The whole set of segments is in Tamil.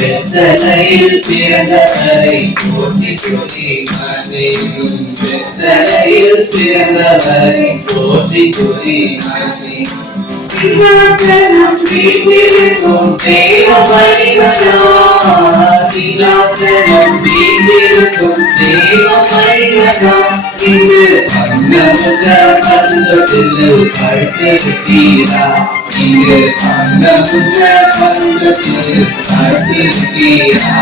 வெத்தலையில் பிறந்தவரை போற்றி துதி மகிழும். வெத்தலையில் பிறந்தவரை போற்றி துதி மகிழும். சிங்காசனம் வீற்றிருக்கும் தேவ மனிதனோ, சிங்காசனம் வீற்றிருக்கும் தேவ மனிதனோ, இங்கு அன்னமுக கந்தத்தில் படுத்திருக்கிறா. இங்கு அன்னமுக கந்தத்தில் படுத்திருக்கிறா.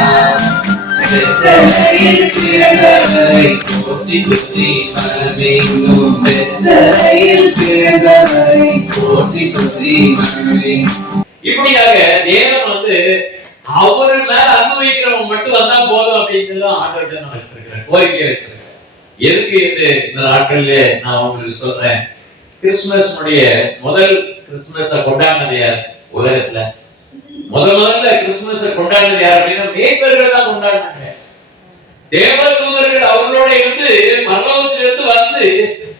வெத்தலையில் பிறந்தவரை போற்றி துதி மகிழும். வெத்தலையில் பிறந்தவரை போற்றி துதி மகிழும். இப்படியாக தேவன் அவரு மேல அன்பு வைக்கிறவங்க மட்டும் வந்தா போதும் அப்படின்னு ஆண்டவர்கிட்ட நான் வச்சிருக்கிறேன், கோரிக்கையை வச்சிருக்கேன். எதுக்கு இந்த நாட்கள்ல நான் உங்களுக்கு சொல்றேன், கிறிஸ்துமஸ் முதல் கிறிஸ்துமஸ கொண்டாடினது யார் உலகத்துல? முதல்ல கிறிஸ்துமஸ கொண்டாடினது யார் அப்படின்னா மேய்ப்பர்கள் தான் கொண்டாடினாங்க. தேவ தூதர்கள் அவர்களோட பரலோகத்திலிருந்து வந்து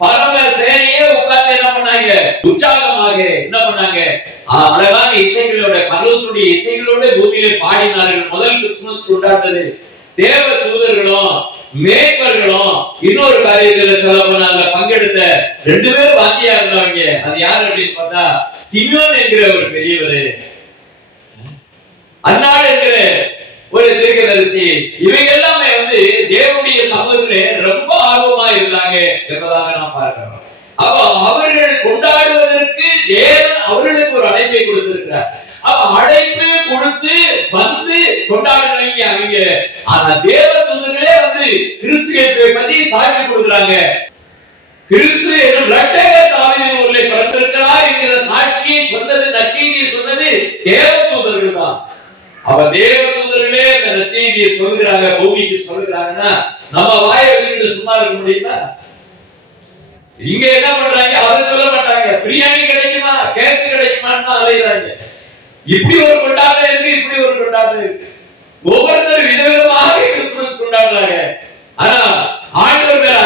பரம சேனையே உட்கார்ந்து என்ன பண்ணாங்க, உற்சாகமாக என்ன பண்ணாங்க, அழகான இசைகளோட, பரலோகத்துடைய இசைகளோட பூமியிலே பாடினார்கள். முதல் கிறிஸ்துமஸ் கொண்டாடுறது தேவ தூதர்களும் மேய்ப்பர்களும். இன்னொரு காரியத்துல சொல்ல போனாங்க, பங்கெடுத்த 2 பேரும் வாத்தியா இருந்தவங்க. அது யாரு அப்படின்னு பார்த்தா சிமியோன் என்கிற ஒரு பெரியவர், அன்னாள் என்கிற ஒரு தீர்க்கதரிசி. இவங்க எல்லாமே தேவனுடைய சமூகத்திலே ரொம்ப ஆர்வமா இருந்தாங்க என்பதாக நாம் பார்க்கிறோம். அப்ப அவர்கள் கொண்டாடுவதற்கு தேவன் அவர்களுக்கு ஒரு அழைப்பை கொடுத்திருக்கிறார். அப்ப அழைப்பு கொடுத்து வந்து கொண்டாடுறீங்க அவங்க. ஆனா தேவ தூதர்களே கிறிஸ்து இயேசுவை பற்றி சாட்சி கொடுக்கிறாங்க. கிறிஸ்து என்னும் இரட்சகர் தாவீதின் ஊரிலே பிறந்திருக்கிறார் என்கிற சாட்சியை சொன்னது, நற்செய்தியை சொன்னது தேவ தூதர்கள் தான். அவ தேவ தூதர்களே அந்த நற்செய்தியை சொல்கிறாங்க, பூமிக்கு சொல்கிறாங்கன்னா நம்ம வாயை வச்சுக்கிட்டு சும்மா இருக்க முடியுமா? இங்க என்ன பண்றாங்க, அதை சொல்ல மாட்டாங்க. பிரியாணி கிடைக்குமா, கேக்கு கிடைக்குமான்னு தான் அலைகிறாங்க. இப்படி ஒரு கொண்டாட்டம் இருக்கு, இப்படி ஒரு கொண்டாட்டம் இருக்கு. ஒவ்வொருத்தரும் விதவிதமாக கிறிஸ்துமஸ் கொண்டாடுறாங்க. ஆனா ஆண்டவர் மேல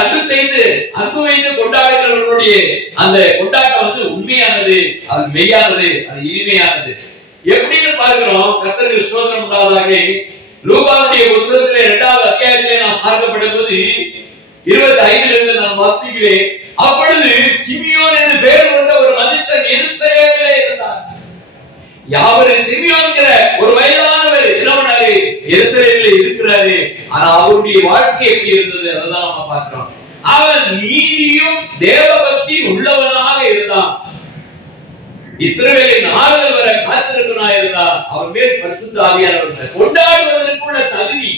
அன்பு வைத்து கொண்டாடுகிறவர்களுடைய அந்த கொண்டாட்டம் உண்மையானது, அது மெய்யானது, அது இனிமையானது. எப்படின்னு பார்க்கிறோம். கர்த்தருக்கு ஸ்தோத்திரம் உண்டாவதாக. லூகாவுடைய புத்தகத்திலே 2வது அத்தியாயத்திலே நாம் பார்க்கப்படும் போது 25 நான் வாசிக்கிறேன். அப்பொழுது சிமியோன் என்று பெயர் கொண்ட ஒரு மனுஷன் எருசலேமிலே இருந்தார். யாவரு சிமியோன்கிற ஒரு வயதானவர் என்ன பண்ணாரு, எருசலேமிலே இருக்கிறாரு. ஆனா அவருடைய வாழ்க்கை எப்படி இருந்தது அதான் நம்ம பார்க்கிறோம். அவன் நீதியும் தேவபக்தி உள்ளவனாக இருந்தான். இஸ்ரவேலின் ஆறுதல் வர காத்திருக்கனாய் இருந்தார். அவர் மேல் பரிசுத்த ஆவியானவர். கொண்டாடுவதற்குள்ள தகுதி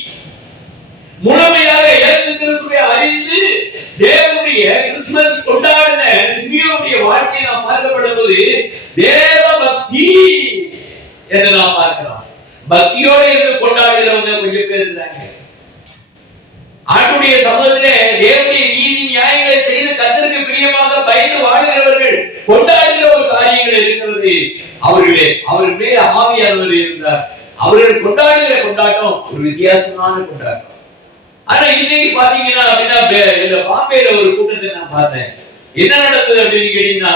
முழுமையாக இயேசு கிறிஸ்துவை அறிந்து தேவனுடைய கிறிஸ்துமஸ் கொண்டாடின சிமியோனுடைய வாழ்க்கையை நாம் பார்க்கப்படும் போது தேவ பக்தி என்று நாம் பார்க்கிறோம். பக்தியோட இருந்து கொண்டாடுகிறவங்க கொஞ்சம் பேர் இருந்தாங்க. ஆண்டுடைய சமூகத்திலே தேவனுடைய நீதி நியாயங்களை செய்து கர்த்தருக்கு பிரியமாக பயந்து வாழுகிறவர்கள் கொண்டாடுகிற ஒரு காரியங்கள் இருக்கிறது. அவர்கள் மேல் ஆவியானவர் இருந்தார். அவர்கள் கொண்டாடுகிற கொண்டாட்டம் ஒரு வித்தியாசமான கொண்டாட்டம். ஆனா இன்னைக்கு பாத்தீங்கன்னா அப்படின்னா பாம்பேல ஒரு கூட்டத்தை நான் பார்த்தேன். என்ன நடக்குது அப்படின்னு கேட்டீங்கன்னா,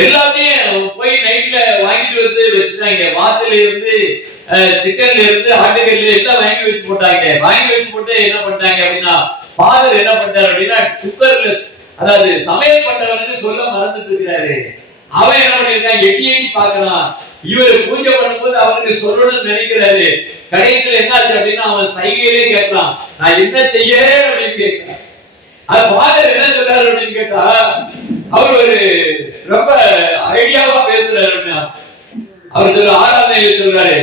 எல்லாத்தையும் போய் நைட்ல வாங்கிட்டு வந்து வச்சுட்டாங்க. வாத்துல இருந்து சிக்கன்ல இருந்து ஆட்டுக்கல்ல எல்லாம் வாங்கி வச்சு போட்டாங்க. வாங்கி வச்சு போட்டு என்ன பண்ணாங்க அப்படின்னா, ஃபாதர் என்ன பண்றாரு அப்படின்னா குக்கர்ல, அதாவது சமையல் பண்றவனுக்கு சொல்ல மறந்துட்டு இருக்கிறாரு. அவன் என்ன பண்ணிருக்கான், எட்டி பாக்குறான். இவர் பூஜை பண்ணும்போது அவனுக்கு சொல்லணும்னு நினைக்கிறாரு. கடைசியில் என்ன ஆச்சு அப்படின்னா அவன் சைகையிலே கேட்கலாம், நான் என்ன செய்ய அப்படின்னு கேட்கிறான். அது ஃபாதர் என்ன சொல்றாரு அப்படின்னு கேட்டா, அவர் ஒரு ரொம்ப ஐடியாவா பேசுறாரு. அவர் சொல்ல ஆராதனையில சொல்றாரு,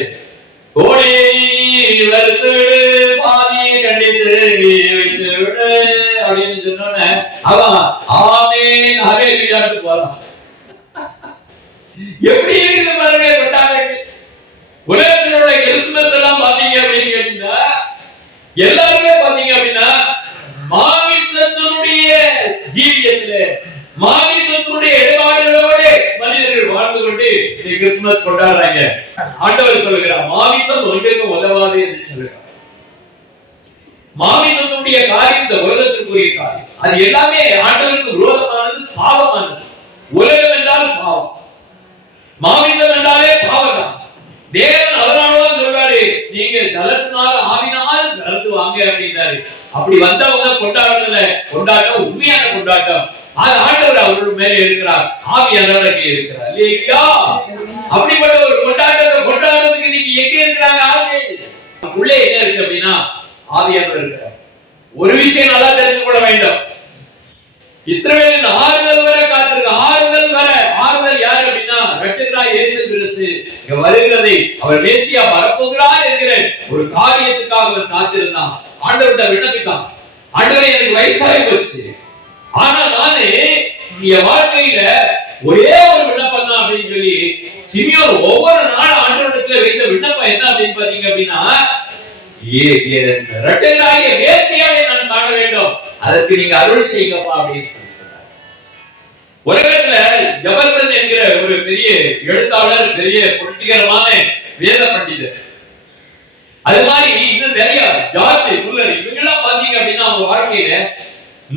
கோடியை வறுத்து விடு, பாதியை கண்டித்து வைத்து விடு அப்படின்னு சொன்னோன்னே அவன் ஆமென் ஹல்லேலூயான்னு போறான். எப்படி இருக்குது பாருங்க கொண்டாடுறது. உலகத்தினோட கிறிஸ்துமஸ் எல்லாம் பாத்தீங்க அப்படின்னு கேட்டீங்கன்னா, எல்லாருமே பாத்தீங்க அப்படின்னா மாமிசத்தினுடைய ஜீவியத்திலே மாமிசத்தினுடைய இடபாடுகளோட மனிதர்கள் வாழ்ந்து கொண்டு கிறிஸ்துமஸ் கொண்டாடுறாங்க. ஆண்டவர் சொல்லுகிறார், மாமிசம் ஒன்றுக்கு உதவாது என்று சொல்லுகிறார். மாமிசத்தினுடைய காரியம் இந்த உலகத்திற்குரிய காரியம். அது எல்லாமே ஆண்டவருக்கு விரோதமானது, பாவமானது. உலகம் என்றால் பாவம், மாமிசம் என்றாலே பாவம் தான். தேவன் அதனாலதான் சொல்றாரு, நீங்க ஜலத்தினால ஆவினாலும் பிறந்து வாங்க அப்படின்னாரு. அப்படி வந்தவங்க கொண்டாட்டம் உண்மையான கொண்டாட்டம். அது ஆண்டவர் அவர்கள் மேலே இருக்கிறார், ஆவியானவர் அங்கே இருக்கிறார் இல்லையா? அப்படிப்பட்ட ஒரு கொண்டாட்டத்தை கொண்டாடுறதுக்கு நீங்க எங்க இருக்கிறாங்க? உள்ளே என்ன இருக்கு அப்படின்னா ஆவியானவர் இருக்கிறார். ஒரு விஷயம் நல்லா தெரிந்து கொள்ள வேண்டும், இஸ்ரவேலின் ஆறுதல் வர காத்திருக்க. ஆறுதல் யார் அப்படின்னா இரட்சகராய் இயேசு கிறிஸ்து இங்க வருகிறதை, அவர் மேசியா வரப்போகிறார் என்கிற ஒரு காரியத்துக்காக அவர் காத்திருந்தான். ஆண்டவர்கிட்ட விண்ணப்பித்தான், ஆண்டவரே எனக்கு வயசாகி போச்சு, ஆனா நானு என் வாழ்க்கையில ஒரே ஒரு விண்ணப்பம் தான் அப்படின்னு சொல்லி சிமியோன் ஒவ்வொரு நாள் ஆண்டவரிடத்துல வைத்த விண்ணப்பம் என்ன அப்படின்னு பாத்தீங்க அப்படின்னா, இரட்சகராகிய மேசியாவை நான் காண வேண்டும், அதற்கு நீங்க அருள் செய்யுங்கப்பா அப்படின்னு சொல்லி சொன்னார். உலகத்துல ஜெபர்சன் என்கிற ஒரு பெரிய எழுத்தாளர், பெரிய புரட்சிகரமான வேத பண்டிதர், அது மாதிரி இன்னும் நிறைய ஜார்ஜ் முல்லர், இவங்க எல்லாம் பாத்தீங்க அப்படின்னா அவங்க வாழ்க்கையில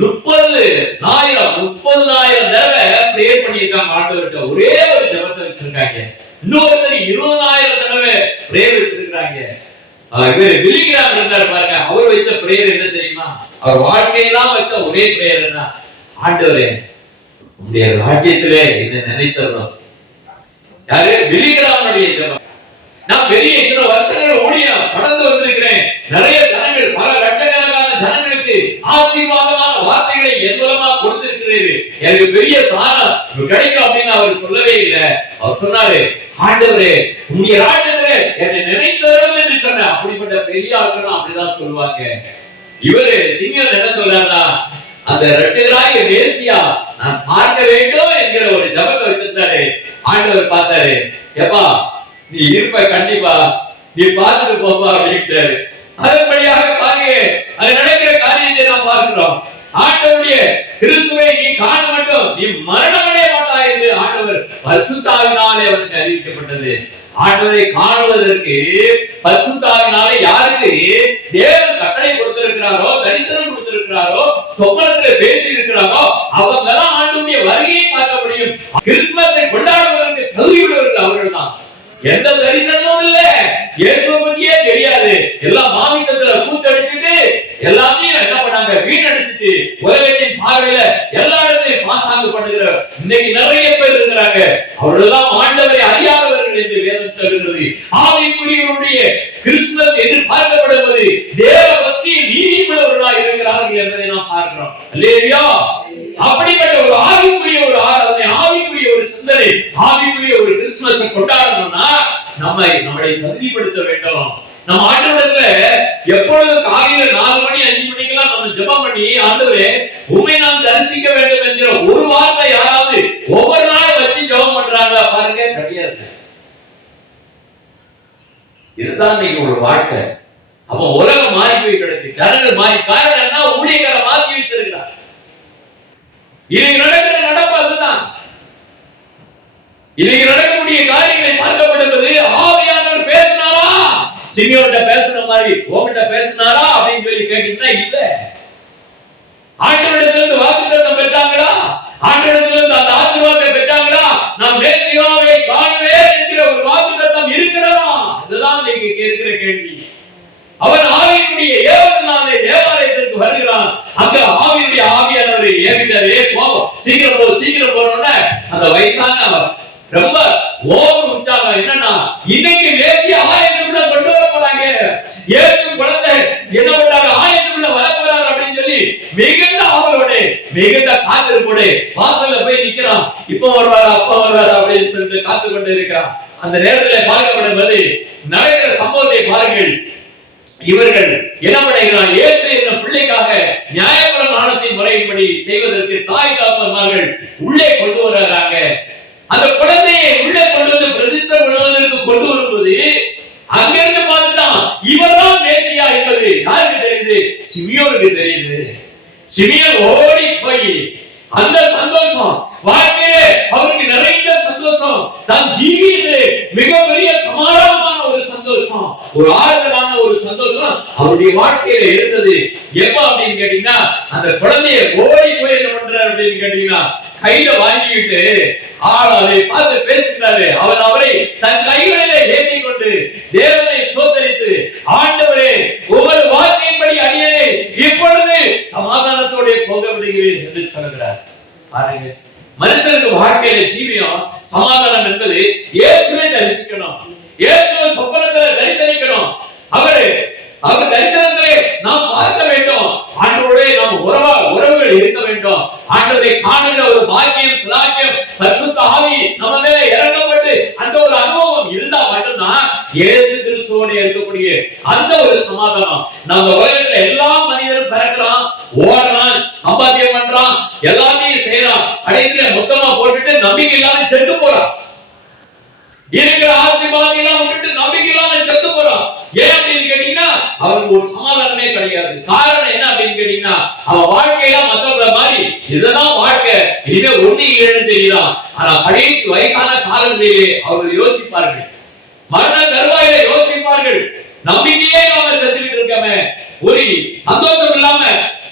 30,000 தடவை பிரேயர் பண்ணியிருக்காங்க ஆண்டவர்கிட்ட. ஒரே ஒரு ஜெபத்தை வச்சிருக்காங்க. இன்னொருத்தர் 20,000 தடவை பிரேயர் வச்சிருக்காங்க. இவர் வில்லிகிராம் இருந்தாரு பாருங்க, அவர் வச்ச பிரேயர் என்ன தெரியுமா? அவர் வாழ்க்கையெல்லாம் வச்ச ஒரே பிரேயர் என்ன? ஆண்டவரே உங்களுடைய ராஜ்யத்திலே என்ன நினைத்தரணும். யாரு? வில்லிகிராமுடைய ஜெபம். நான் பெரிய இத்தனை வருஷங்கள் ஊழியம் கடந்து வந்திருக்கிறேன். நிறைய ஜனங்கள், பல லட்சக்கணக்கான ஜனங்களுக்கு ஆசீர்வாதமான வார்த்தைகளை என் மூலமா கொடுத்திருக்கிறீர்கள். எனக்கு பெரிய சாரம் கிடைக்கும் அப்படின்னு அவர் சொல்லவே இல்லை. அவர் சொன்னாரு, ஆண்டவரே உங்களுடைய ராஜ்யத்திலே என்னை நினைத்தரணும் என்று சொன்ன. அப்படிப்பட்ட பெரிய ஆட்கள் அப்படிதான் சொல்லுவாங்க. இவரு சிமியோன் என்ன சொல்றாருன்னா, அந்த இரட்சகராகிய மேசியா நான் பார்க்க வேண்டும் என்கிற ஒரு ஜெபத்தை வச்சிருந்தாரு. ஆண்டவர் பார்த்தாரு, எப்பா நீ இருப்ப, கண்டிப்பா நீ பார்த்துட்டு போப்பா அப்படின்ட்டாரு. அதன்படியாக பாருங்க, அது நடக்கிற காரியத்தை நாம் பார்க்கிறோம். ஆண்டவருடைய கிறிஸ்துவை நீ காண மட்டும் நீ மரணமடைய மாட்டாய் என்று ஆண்டவர் பரிசுத்த ஆவியினாலே அவனுக்கு அறிவிக்கப்பட்டது. ஆண்டவரை காணுவதற்கு பரிசுத்த ஆவியினாலே யாருக்கு தேவன் கட்டளை கொடுத்திருக்கிறாரோ, தரிசனம் கொடுத்திருக்கிறாரோ, சொப்பனத்திலே பேசி இருக்கிறாரோ, அவங்க தான் ஆண்டவருடைய வருகையை பார்க்க முடியும். கிறிஸ்துமஸை கொண்டாடுவதற்கு தகுதியுள்ளவர்கள் அவர்கள் தான். எந்த தரிசனமும் இல்ல, இயேசுவை பத்தியே தெரியாது, எல்லாம் மாமிசத்துல கூத்தடிச்சுட்டு எல்லாத்தையும் என்ன பண்ணாங்க, வீணடிச்சுட்டு உலகத்தின் பார்வையில எல்லா இடத்தையும் பாசாங்கு பண்ணுகிற இன்னைக்கு நிறைய பேர் இருக்கிறாங்க. அவர்களெல்லாம் ஆண்டவரை அறியாதவர்கள் என்று வேதம் சொல்கிறது. ஆவிக்குரியவருடைய கிறிஸ்துமஸ் என்று பார்க்கப்படுவது தேவ பக்தி நீதியுள்ளவர்களாக இருக்கிறார்கள் என்பதை நாம் பார்க்கிறோம். அல்லேலூயா. அப்படிப்பட்ட ஒரு ஆவிக்குரிய ஒரு ஆராதனை, ஆவிக்குரிய ஒரு சிந்தனை, ஆவிக்குரிய ஒரு கிறிஸ்துமஸ் கொண்டாடணும்னா நம்மளை தகுதிப்படுத்த வேண்டும். நம்ம ஆண்டவரிடத்துல எப்பொழுதும் காலையில 4 மணி 5 மணிக்கெல்லாம் நம்ம ஜெபம் பண்ணி, ஆண்டவரே உம்மை நாம் தரிசிக்க வேண்டும் என்கிற ஒரு வார்த்தை யாராவது ஒவ்வொரு நாளும் வச்சு ஜெபம் பண்றாங்களா பாருங்க? கிடையாது. இதுதான் இன்னைக்கு ஒரு வாழ்க்கை. அப்ப உலகம் மாறி போய் கிடக்கு, ஜனங்கள் மாறி. காரணம் என்ன? ஊழியக்கார மாற்றி வச்சிருக்கிறார். இன்னைக்கு நடக்கிற நடப்பு அதுதான். இன்னைக்கு நடக்கக்கூடிய காரியங்களை பார்க்கப்படுவது ஆவியானவர் பேசினாரா, சிமியோன்கிட்ட பேசுற மாதிரி உங்ககிட்ட பேசினாரா அப்படின்னு சொல்லி கேட்டீங்கன்னா இல்ல. ஆண்டவரிடத்துல இருந்து வாக்குத்தத்தம் பெற்றாங்களா? ஆண்டவரிடத்துல இருந்து அந்த ஆசீர்வாதத்தை பெற்றாங்களா? நான் மேசியாவை காணுவேன் என்கிற ஒரு வாக்குத்தத்தம் இருக்கிறதா? இதுதான் இன்னைக்கு இருக்கிற கேள்வி. அவன் ஆவியினுடைய ஏவனாலே தேவாலயத்திற்கு வருகிறான். அங்க ஆவியினுடைய ஆவியானவரை ஏவிட்டாரே, போவோம் சீக்கிரம் போனோட அந்த வயசான ரொம்ப ஓவர் உற்சாகம். என்னன்னா இன்னைக்கு வேண்டிய ஆலயத்துக்குள்ள கொண்டு வர போறாங்க, ஏசு குழந்தை என்ன பண்றாங்க, ஆலயத்துக்குள்ள வர போறாரு அப்படின்னு சொல்லி மிகுந்த ஆவலோட மிகுந்த காத்திருப்போட வாசல்ல போய் நிக்கிறான். இப்ப வருவாரு அப்ப வருவாரு அப்படின்னு சொல்லிட்டு காத்து கொண்டு இருக்கிறான். அந்த நேரத்தில் பார்க்கப்படும்போது நடக்கிற சம்பவத்தை பாருங்கள். இவர்கள் என்ன பண்ணுகிறார்? இயேசு என்ற பிள்ளைக்காக நியாயப்பிரமாணத்தின் முறைப்படி செய்வதற்கு தாய் தகப்பன்மார்கள் உள்ளே கொண்டு வர்றாங்க. அந்த குழந்தையை உள்ளே கொண்டு வந்து பிரதிஷ்டை பண்ணுவதற்கு கொண்டு வரும்போது அங்கிருந்து பார்த்துதான் இவர்தான் மேசியா என்பது யாருக்கு தெரியுது? சிமியோனுக்கு தெரியுது. சிமியோன் ஓடி போய் அந்த சந்தோஷம், வாழ்க்கையிலே அவருக்கு நிறைந்த சந்தோஷம், தன் ஜீவியத்திலே மிகப்பெரிய சமாதானமான ஒரு சந்தோஷம், ஒரு ஆறுதலான ஒரு சந்தோஷம் அவருடைய வாழ்க்கையில இருந்தது. எப்ப அப்படின்னு கேட்டீங்கன்னா, அந்த குழந்தைய ஓடி போய் என்ன பண்றாரு அப்படின்னு கேட்டீங்கன்னா, கையில வாங்கிக்கிட்டு அதை பார்த்து பேசுகிறாரு. அவரை தன் கைகளிலே ஏற்றி கொண்டு தேவனை சோதரித்து ஆண்டவரே ஒவ்வொரு வார்த்தையின்படி அடியேனே இப்பொழுது சமாதானத்தோட போக விடுகிறேன் என்று சொல்கிறார். பாருங்க, மனுஷனுக்கு வாழ்க்கையில ஜீவியம் சமாதானம் என்பது இயேசுவை தரிசிக்கணும், இயேசுவை சொப்பனத்துல தரிசனிக்கணும். அவர் தரிசனத்திலே நாம் பார்க்க வேண்டும். ஆண்டவரோட நாம் உறவுகள் இருக்க வேண்டும். ஆண்டவரை காணுகிற ஒரு பாக்கியம், சுலாக்கியம், பரிசுத்த ஆவி நம்ம மேல இறங்கப்பட்டு அந்த ஒரு அனுபவம் இருந்தா மட்டும்தான் இயேசு கிறிஸ்துவோட இருக்கக்கூடிய அந்த ஒரு சமாதானம். நம்ம உலகத்துல எல்லா மனிதரும் பிறக்கிறான், ஓடுறான், சம்பாத்தியம் பண்றான், எல்லாத்தையும் செய்யறான், கடைசியில மொத்தமா போட்டுட்டு நம்பிக்கை இல்லாம செத்து போறான். இருக்கிற ஆசீர்வாதம் எல்லாம் விட்டுட்டு நம்பிக்கை இல்லாம செத்து போறான். ஏன் அப்படின்னு கேட்டீங்கன்னா அவருக்கு ஒரு சமாதானமே கிடையாது. காரணம் என்ன அப்படின்னு கேட்டீங்கன்னா அவன் வாழ்க்கையில மத்தவங்கள மாதிரி இதுதான் வாழ்க்கை, இனிமே ஒண்ணு இல்லைன்னு தெரியுதான். ஆனா கடைசி வயசான காலங்களிலே அவர்கள் யோசிப்பார்கள், மரண தருவாயிலே யோசிப்பார்கள், நம்பிக்கையே நாம செத்துக்கிட்டு இருக்கமே, ஒரு சந்தோஷம் இல்லாம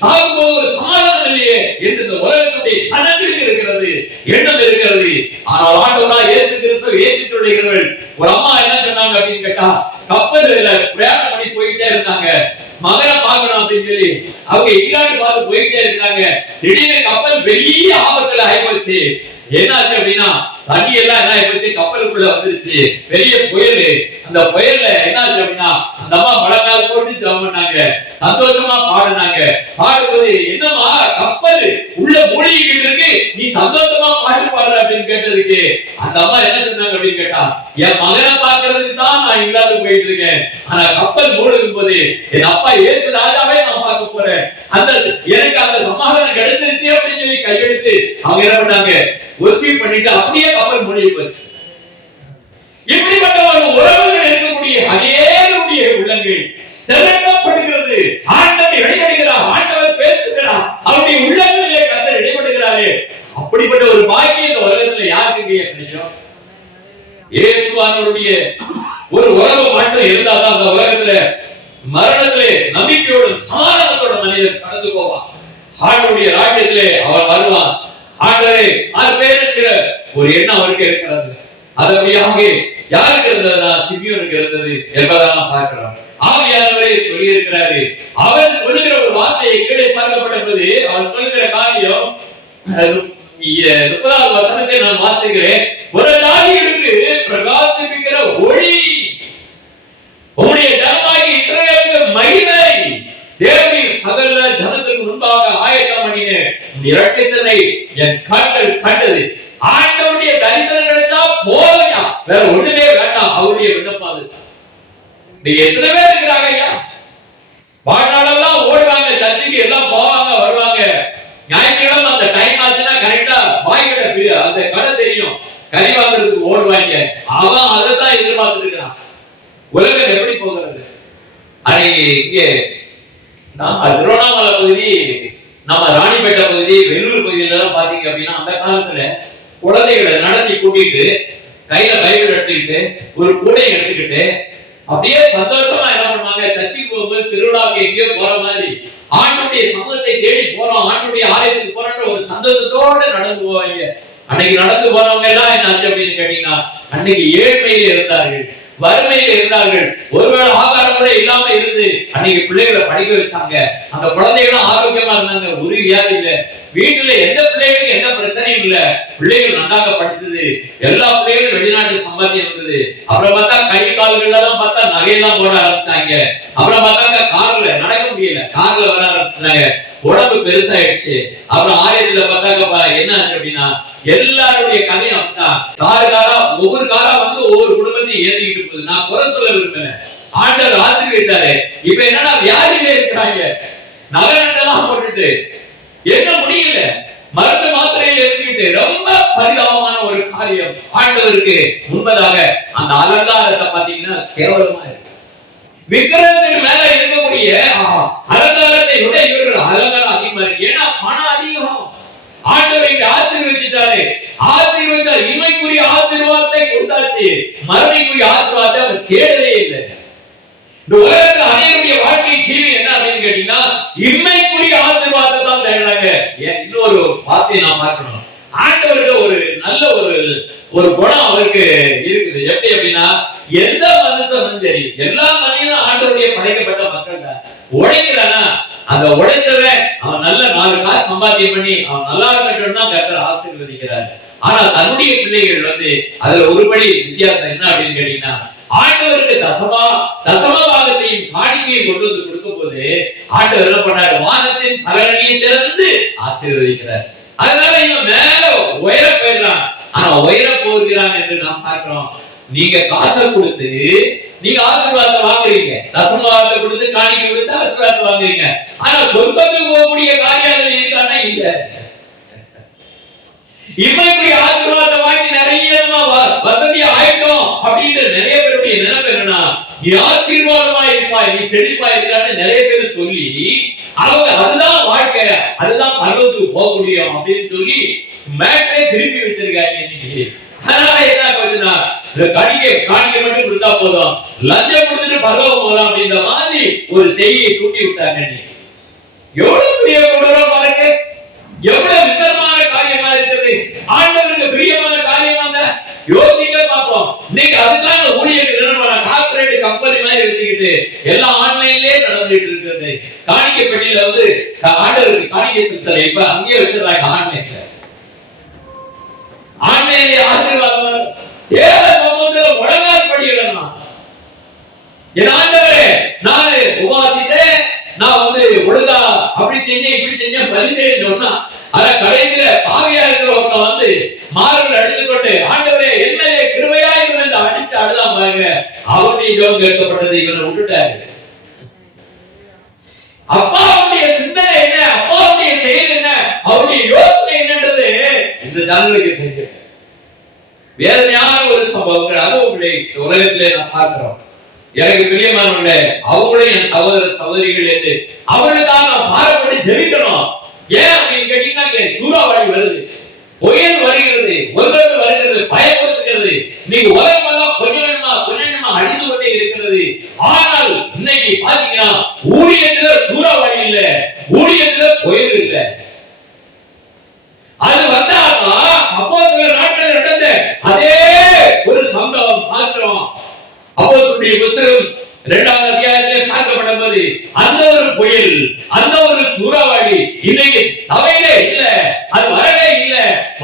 சாகும்போது ஒரு சமாதானம் இல்லையே என்று இந்த உலகத்துடைய சனங்களுக்கு இருக்கிறது, எண்ணம் இருக்கிறது. ஆனால் ஆண்டவராகிய இயேசு கிறிஸ்துவை ஏற்றுக்கொள்கிறவர்கள் ஒரு அம்மா என்ன சொன்னாங்க அப்படின்னு கேட்டா, கப்பல்ல பிரயாணம் பண்ணி போயிட்டே இருந்தாங்க, மகனை பார்க்கணும் அப்படின்னு சொல்லி அவங்க இங்கிலாந்து பார்த்து போயிட்டே இருக்காங்க. திடீர்னு கப்பல் பெரிய ஆபத்துல ஆயிப்போச்சு. என்னாச்சு அப்படின்னா தண்ணி எல்லாம் என்ன ஆயிப்போச்சு, கப்பலுக்குள்ள வந்துருச்சு, பெரிய புயல். அந்த புயல்ல என்னாச்சு அப்படின்னா அந்த அம்மா மழைக்கால் போட்டு ஜெபம் பண்ணாங்க, சந்தோஷமா பாடுனாங்க. பாடும்போது என்னமா கப்பல் உள்ள மூழ்கிட்டு இருக்கு, நீ சந்தோஷமா பாட்டு பாடுற அப்படின்னு கேட்டதுக்கு அந்த அம்மா என்ன சொன்னாங்க அப்படின்னு கேட்டா, என் மகனை பாக்குறதுக்கு தான் நான் இங்கிலாந்து போயிட்டு இருக்கேன், ஆனா கப்பல் மூழ்கும் போது என் அப்பா இயேசு ராஜாவே நான் பார்க்க போறேன், அந்த எனக்கு அந்த சமாதானம் கிடைச்சிருச்சு அப்படின்னு சொல்லி கையெடுத்து அவங்க என்ன பண்ணாங்க, ஒர்ஷிப் பண்ணிட்டு அப்படியே கப்பல் மூழ்கி போச்சு. இப்படிப்பட்ட ஒரு உறவுகள் இருக்கக்கூடிய அநேகருடைய உள்ளங்கள் திரட்டப்படுகிறது. ஆண்டவர் இடைபடுகிறார், ஆண்டவர் பேசுகிறார், அவருடைய உள்ளங்களிலே கர்த்தர் இடைபடுகிறாரே. அப்படிப்பட்ட ஒரு பாக்கியம் இந்த உலகத்துல யாருக்கு கிடைக்கும்? இயேசுவானவருடைய ஒரு உறவு மட்டும் இருந்தாதான் அந்த உலகத்துல மரணத்திலே நம்பிக்கையோடும் சமாதானத்தோட மனிதர் கடந்து போவான். ஆண்டவருடைய ராஜ்யத்திலே அவர் வருவான். ஆண்டவரே பேர் இருக்கிற ஒரு எண்ணம் அவருக்கு இருக்கிறது. அதபடியாக யாருக்கு இருந்ததா, சிமியோனுக்கு இருந்தது என்பதை நாம் பார்க்கிறோம். ஆவியானவரே சொல்லி இருக்கிறாரு. அவர் சொல்லுகிற ஒரு வார்த்தையை கீழே பார்க்கப்பட்டபோது அவர் சொல்லுகிற காரியம் 30வது வசனத்தை நான் வாசிக்கிறேன். ஒரு ஜாதிகளுக்கு பிரகாசிப்பிக்கிற ஒளி, உம்முடைய ஜனமாகிய இஸ்ரவேலுக்கு மகிமை, தேவனின் சகல ஜனத்துக்கு முன்பாக ஆயத்தம் பண்ணினேன், இரட்சகனை என் கண்கள் கண்டது. ஆண்டவருடைய தரிசனம் கிடைச்சா போதும்யா, வேற ஒண்ணுமே வேண்டாம். அவருடைய விண்ணப்பம் நீங்க எத்தனை பேர் இருக்கிறாங்க ஐயா, வாழ்நாளெல்லாம் ஓடுவாங்க, சர்ச்சுக்கு எல்லாம் போவாங்க வருவாங்க, ஞாயிற்றுக்கிழமை அந்த டைம் ஆச்சுன்னா கரெக்டா பாய்கிட்ட அந்த கடை தெரியும், கறி வாங்குறதுக்கு ஓடுவாங்க. அவன் அதைத்தான் எதிர்பார்த்துட்டு இருக்கிறான். உலகம் எப்படி போகிறது? அன்னைக்கு இங்கே திருவண்ணாமலை பகுதி, நம்ம ராணிப்பேட்டை பகுதி, வெள்ளூர் பகுதியில எல்லாம் பாத்தீங்க அப்படின்னா அந்த காலத்துல குழந்தைகளை நடத்தி கூட்டிட்டு கையில பைபிள் எடுத்துக்கிட்டு ஒரு கூடையை எடுத்துக்கிட்டு அப்படியே சந்தோஷமா என்ன பண்ணுவாங்க, சர்ச்சுக்கு போகும்போது திருவிழாவுக்கு எங்கேயோ போற மாதிரி ஆண்டுடைய சமூகத்தை தேடி போறோம், ஆண்டுடைய ஆலயத்துக்கு போறோன்ற ஒரு சந்தோஷத்தோட நடந்து போவாங்க. அன்னைக்கு நடந்து போனவங்க எல்லாம் என்ன ஆச்சு அப்படின்னு கேட்டீங்கன்னா அன்னைக்கு ஏழ்மையில இருந்தார்கள், வறுமையில இருந்தார்கள், ஒருவேளை ஆகாரம் கூட இல்லாம இருந்து அன்னைக்கு பிள்ளைகளை படிக்க வச்சாங்க. அந்த குழந்தைகளும் ஆரோக்கியமா இருந்தாங்க, ஒரு வியாதி இல்ல, வீட்டுல எந்த பிள்ளைகளுக்கு எந்த பிரச்சனையும் இல்ல, பிள்ளைகள் நன்றாக படிச்சது, எல்லா பிள்ளைகளும் வெளிநாட்டு சம்பாத்தியம் இருந்தது. அப்புறம் பார்த்தா கை கால்கள் எல்லாம் பார்த்தா நகையெல்லாம் போட ஆரம்பிச்சாங்க. அப்புறம் பார்த்தா கார்ல நடக்க முடியல, கார்ல வர ஆரம்பிச்சாங்க, உடம்பு பெருசாயிடுச்சு. அப்புறம் ஆலயத்துல பார்த்தாக்க என்ன ஆச்சு அப்படின்னா எல்லாருடைய கதையும் அப்படின்னா காரா ஒவ்வொரு காரா வந்து ஒவ்வொரு குடும்பத்தையும் ஏறிக்கிட்டு போகுது. நான் குறை சொல்ல விரும்புறேன், ஆண்டவர் ஆசீர்வதித்தாரு. இப்ப என்னன்னா வியாதியில இருக்கிறாங்க, நகரண்டெல்லாம் போட்டுட்டு என்ன முடியல, மருந்து மாத்திரையில் எடுத்துக்கிட்டு ரொம்ப பரிதாபமான ஒரு காரியம். ஆண்டவருக்கு முன்பதாக அந்த அலங்காரத்தை பாத்தீங்கன்னா கேவலமா இருக்கு. விக்கிரகத்துக்கு மேல இருக்கக்கூடிய அலங்காரத்தை விட இவர்கள் அலங்காரம் அதிகமா இருக்கு. ஏன்னா பணம் அதிகம். ஆண்டவர் இங்க ஆசீர்வதிச்சிட்டாரு, ஆசீர்வதிச்சார், இன்மைக்குரிய ஆசீர்வாதத்தை கொடுத்தாச்சு, மறுமைக்குரிய ஆசீர்வாதத்தை அவர் தேடவே இல்லை. இந்த உலகத்துல அனைவருடைய வாழ்க்கை ஜீவி என்ன அப்படின்னு கேட்டீங்கன்னா இன்மைக்குரிய ஆசீர்வாதத்தை தான் தேடுறாங்க. இன்னொரு வார்த்தையை நான் பார்க்கணும், ஆண்டவருக்கு ஒரு நல்ல ஒரு குணம் அவருக்கு இருக்குது. எப்படி அப்படின்னா எந்த மனுஷன் அரசனும் சரி, எல்லா மனிதனும் ஆண்டவருடைய படைக்கப்பட்ட மக்கள் தான். உழைக்கிறானா, அந்த உழைச்சவன் அவன் நல்ல 4 காசு சம்பாத்தியம் பண்ணி அவன் நல்லா இருக்கட்டும் தான் கர்த்தர் ஆசீர்வதிக்கிறார். ஆனா தன்னுடைய பிள்ளைகள் அதுல ஒருபடி வித்தியாசம் என்ன அப்படின்னு கேட்டீங்கன்னா, ஆண்டவருக்கு தசமபாகத்தையும் காணிக்கையும் கொண்டு வந்து கொடுக்கும் போது ஆண்டவர் என்ன பண்ணார்? வானத்தின் பலகணியை திறந்து ஆசீர்வதிக்கிறார். அதனால இவன் மேல உயர போயிடலாம். ஆனா உயர போகிறான் என்று நாம் பார்க்கிறோம். நீங்க காசை கொடுத்து நீங்க ஆசீர்வாதத்தை வாங்குறீங்க, தசமபாகத்தை கொடுத்து காணிக்கை கொடுத்து ஆசீர்வாதத்தை வாங்குறீங்க. ஆனா சொர்க்கத்துக்கு போகக்கூடிய காரியங்கள் இருக்கானா? இல்ல. இப்படி ஆசீர்வாதத்தை வாங்கி நிறைய வசதியா ஆயிட்டோம் அப்படின்ற நிறைய பேருடைய நினைப்பு என்னன்னா, நீ ஆசீர்வாதமா இருப்பாய், நீ செழிப்பா இருக்கான்னு நிறைய பேர் சொல்லி அவங்க அதுதான் வாழ்க்கை, அதுதான் பரலோகத்துக்கு போக முடியும் அப்படின்னு சொல்லி மேட்டை திருப்பி வச்சிருக்காங்க இன்னைக்கு. அதனால என்ன ஆகுதுன்னா, காணிக்கை மட்டும் கொடுத்தா போதும், லஞ்சம் கொடுத்துட்டு பரலோகம் போகலாம் அப்படின்ற மாதிரி ஒரு செய்தியை தூண்டி விட்டாங்க. எவ்வளவு பெரிய கொடூரம் பாருங்க, எவ்வளவு விசரமான காரியமா இருக்கிறது, ஆண்டவருக்கு பிரியமான காரியமாக யோசிக்க பார்ப்போம். இன்னைக்கு அதுக்கான ஊழியர்கள் கார்ப்பரேட் கம்பெனி மாதிரி வச்சுக்கிட்டு எல்லாம் ஆன்லைன்லயே நடந்துட்டு இருக்கிறது. காணிக்கை பெட்டியில ஆண்டவருக்கு காணிக்கை செலுத்தல, இப்ப அங்கேயே வச்சிருக்காங்க. ஆன்லைன்ல ஆசீர்வாதம் ஏழ சமூகத்துல முழங்கால் படியிடணும். என் ஆண்டவரே, நான் உபாசித்தேன், நான் ஒழுங்கா அப்படி செஞ்சேன் இப்படி செஞ்சேன் பரிசேன்னு சொன்னா, அத கடைசியில பாவியா இருக்கிற ஒருத்தன் மார்பில் அடித்துக்கொண்டு ஆண்டவரே என்னையே கிருபையா என்று அடிச்சு அழுதான் பாருங்க. அவனுடைய ஜெபம் கேட்கப்பட்டது, இவனை விட்டுட்டாரு. அப்பாவுடைய சிந்தனை என்ன, அப்பாவுடைய செயல் என்ன, அவருடைய யோசனை என்னன்றது இந்த ஜனங்களுக்கு தெரியும். வேதனையான ஒரு சம்பவங்கள் அது உலகத்திலே நான் பார்க்கிறோம். எனக்கு பிரியமானவர்கள, அவங்களே என் சகோதர சகோதரிகள் என்று அவர்களுக்காக நான் பாரப்பட்டு ஜெபிக்கணும். ஏன் அப்படின்னு கேட்டீங்கன்னா, சூறாவளி வருது, புயல் வருகிறது, ஒருவருக்கு வருகிறது, பயப்படுத்துகிறது. நீங்க உலகமெல்லாம் கொஞ்சம் கொஞ்சமா அடித்து கொண்டே இருக்கிறது. ஆனால் இன்னைக்கு பாத்தீங்கன்னா ஊழியத்துல சூறாவளி இல்ல, ஊழியத்துல புயல் இல்ல. அது வந்தாதான் அப்போஸ்தலர் நாட்களில் நடந்த அதே ஒரு சம்பவம் பார்க்கிறோம். அப்போஸ்தலருடைய புத்தகம் 2ஆம் அத்தியாயத்திலே பார்க்கப்படும் போது அந்த ஒரு புயல், அந்த ஒரு சூறாவளி இன்னைக்கு சபையிலே இல்ல, அது வரவே இல்ல.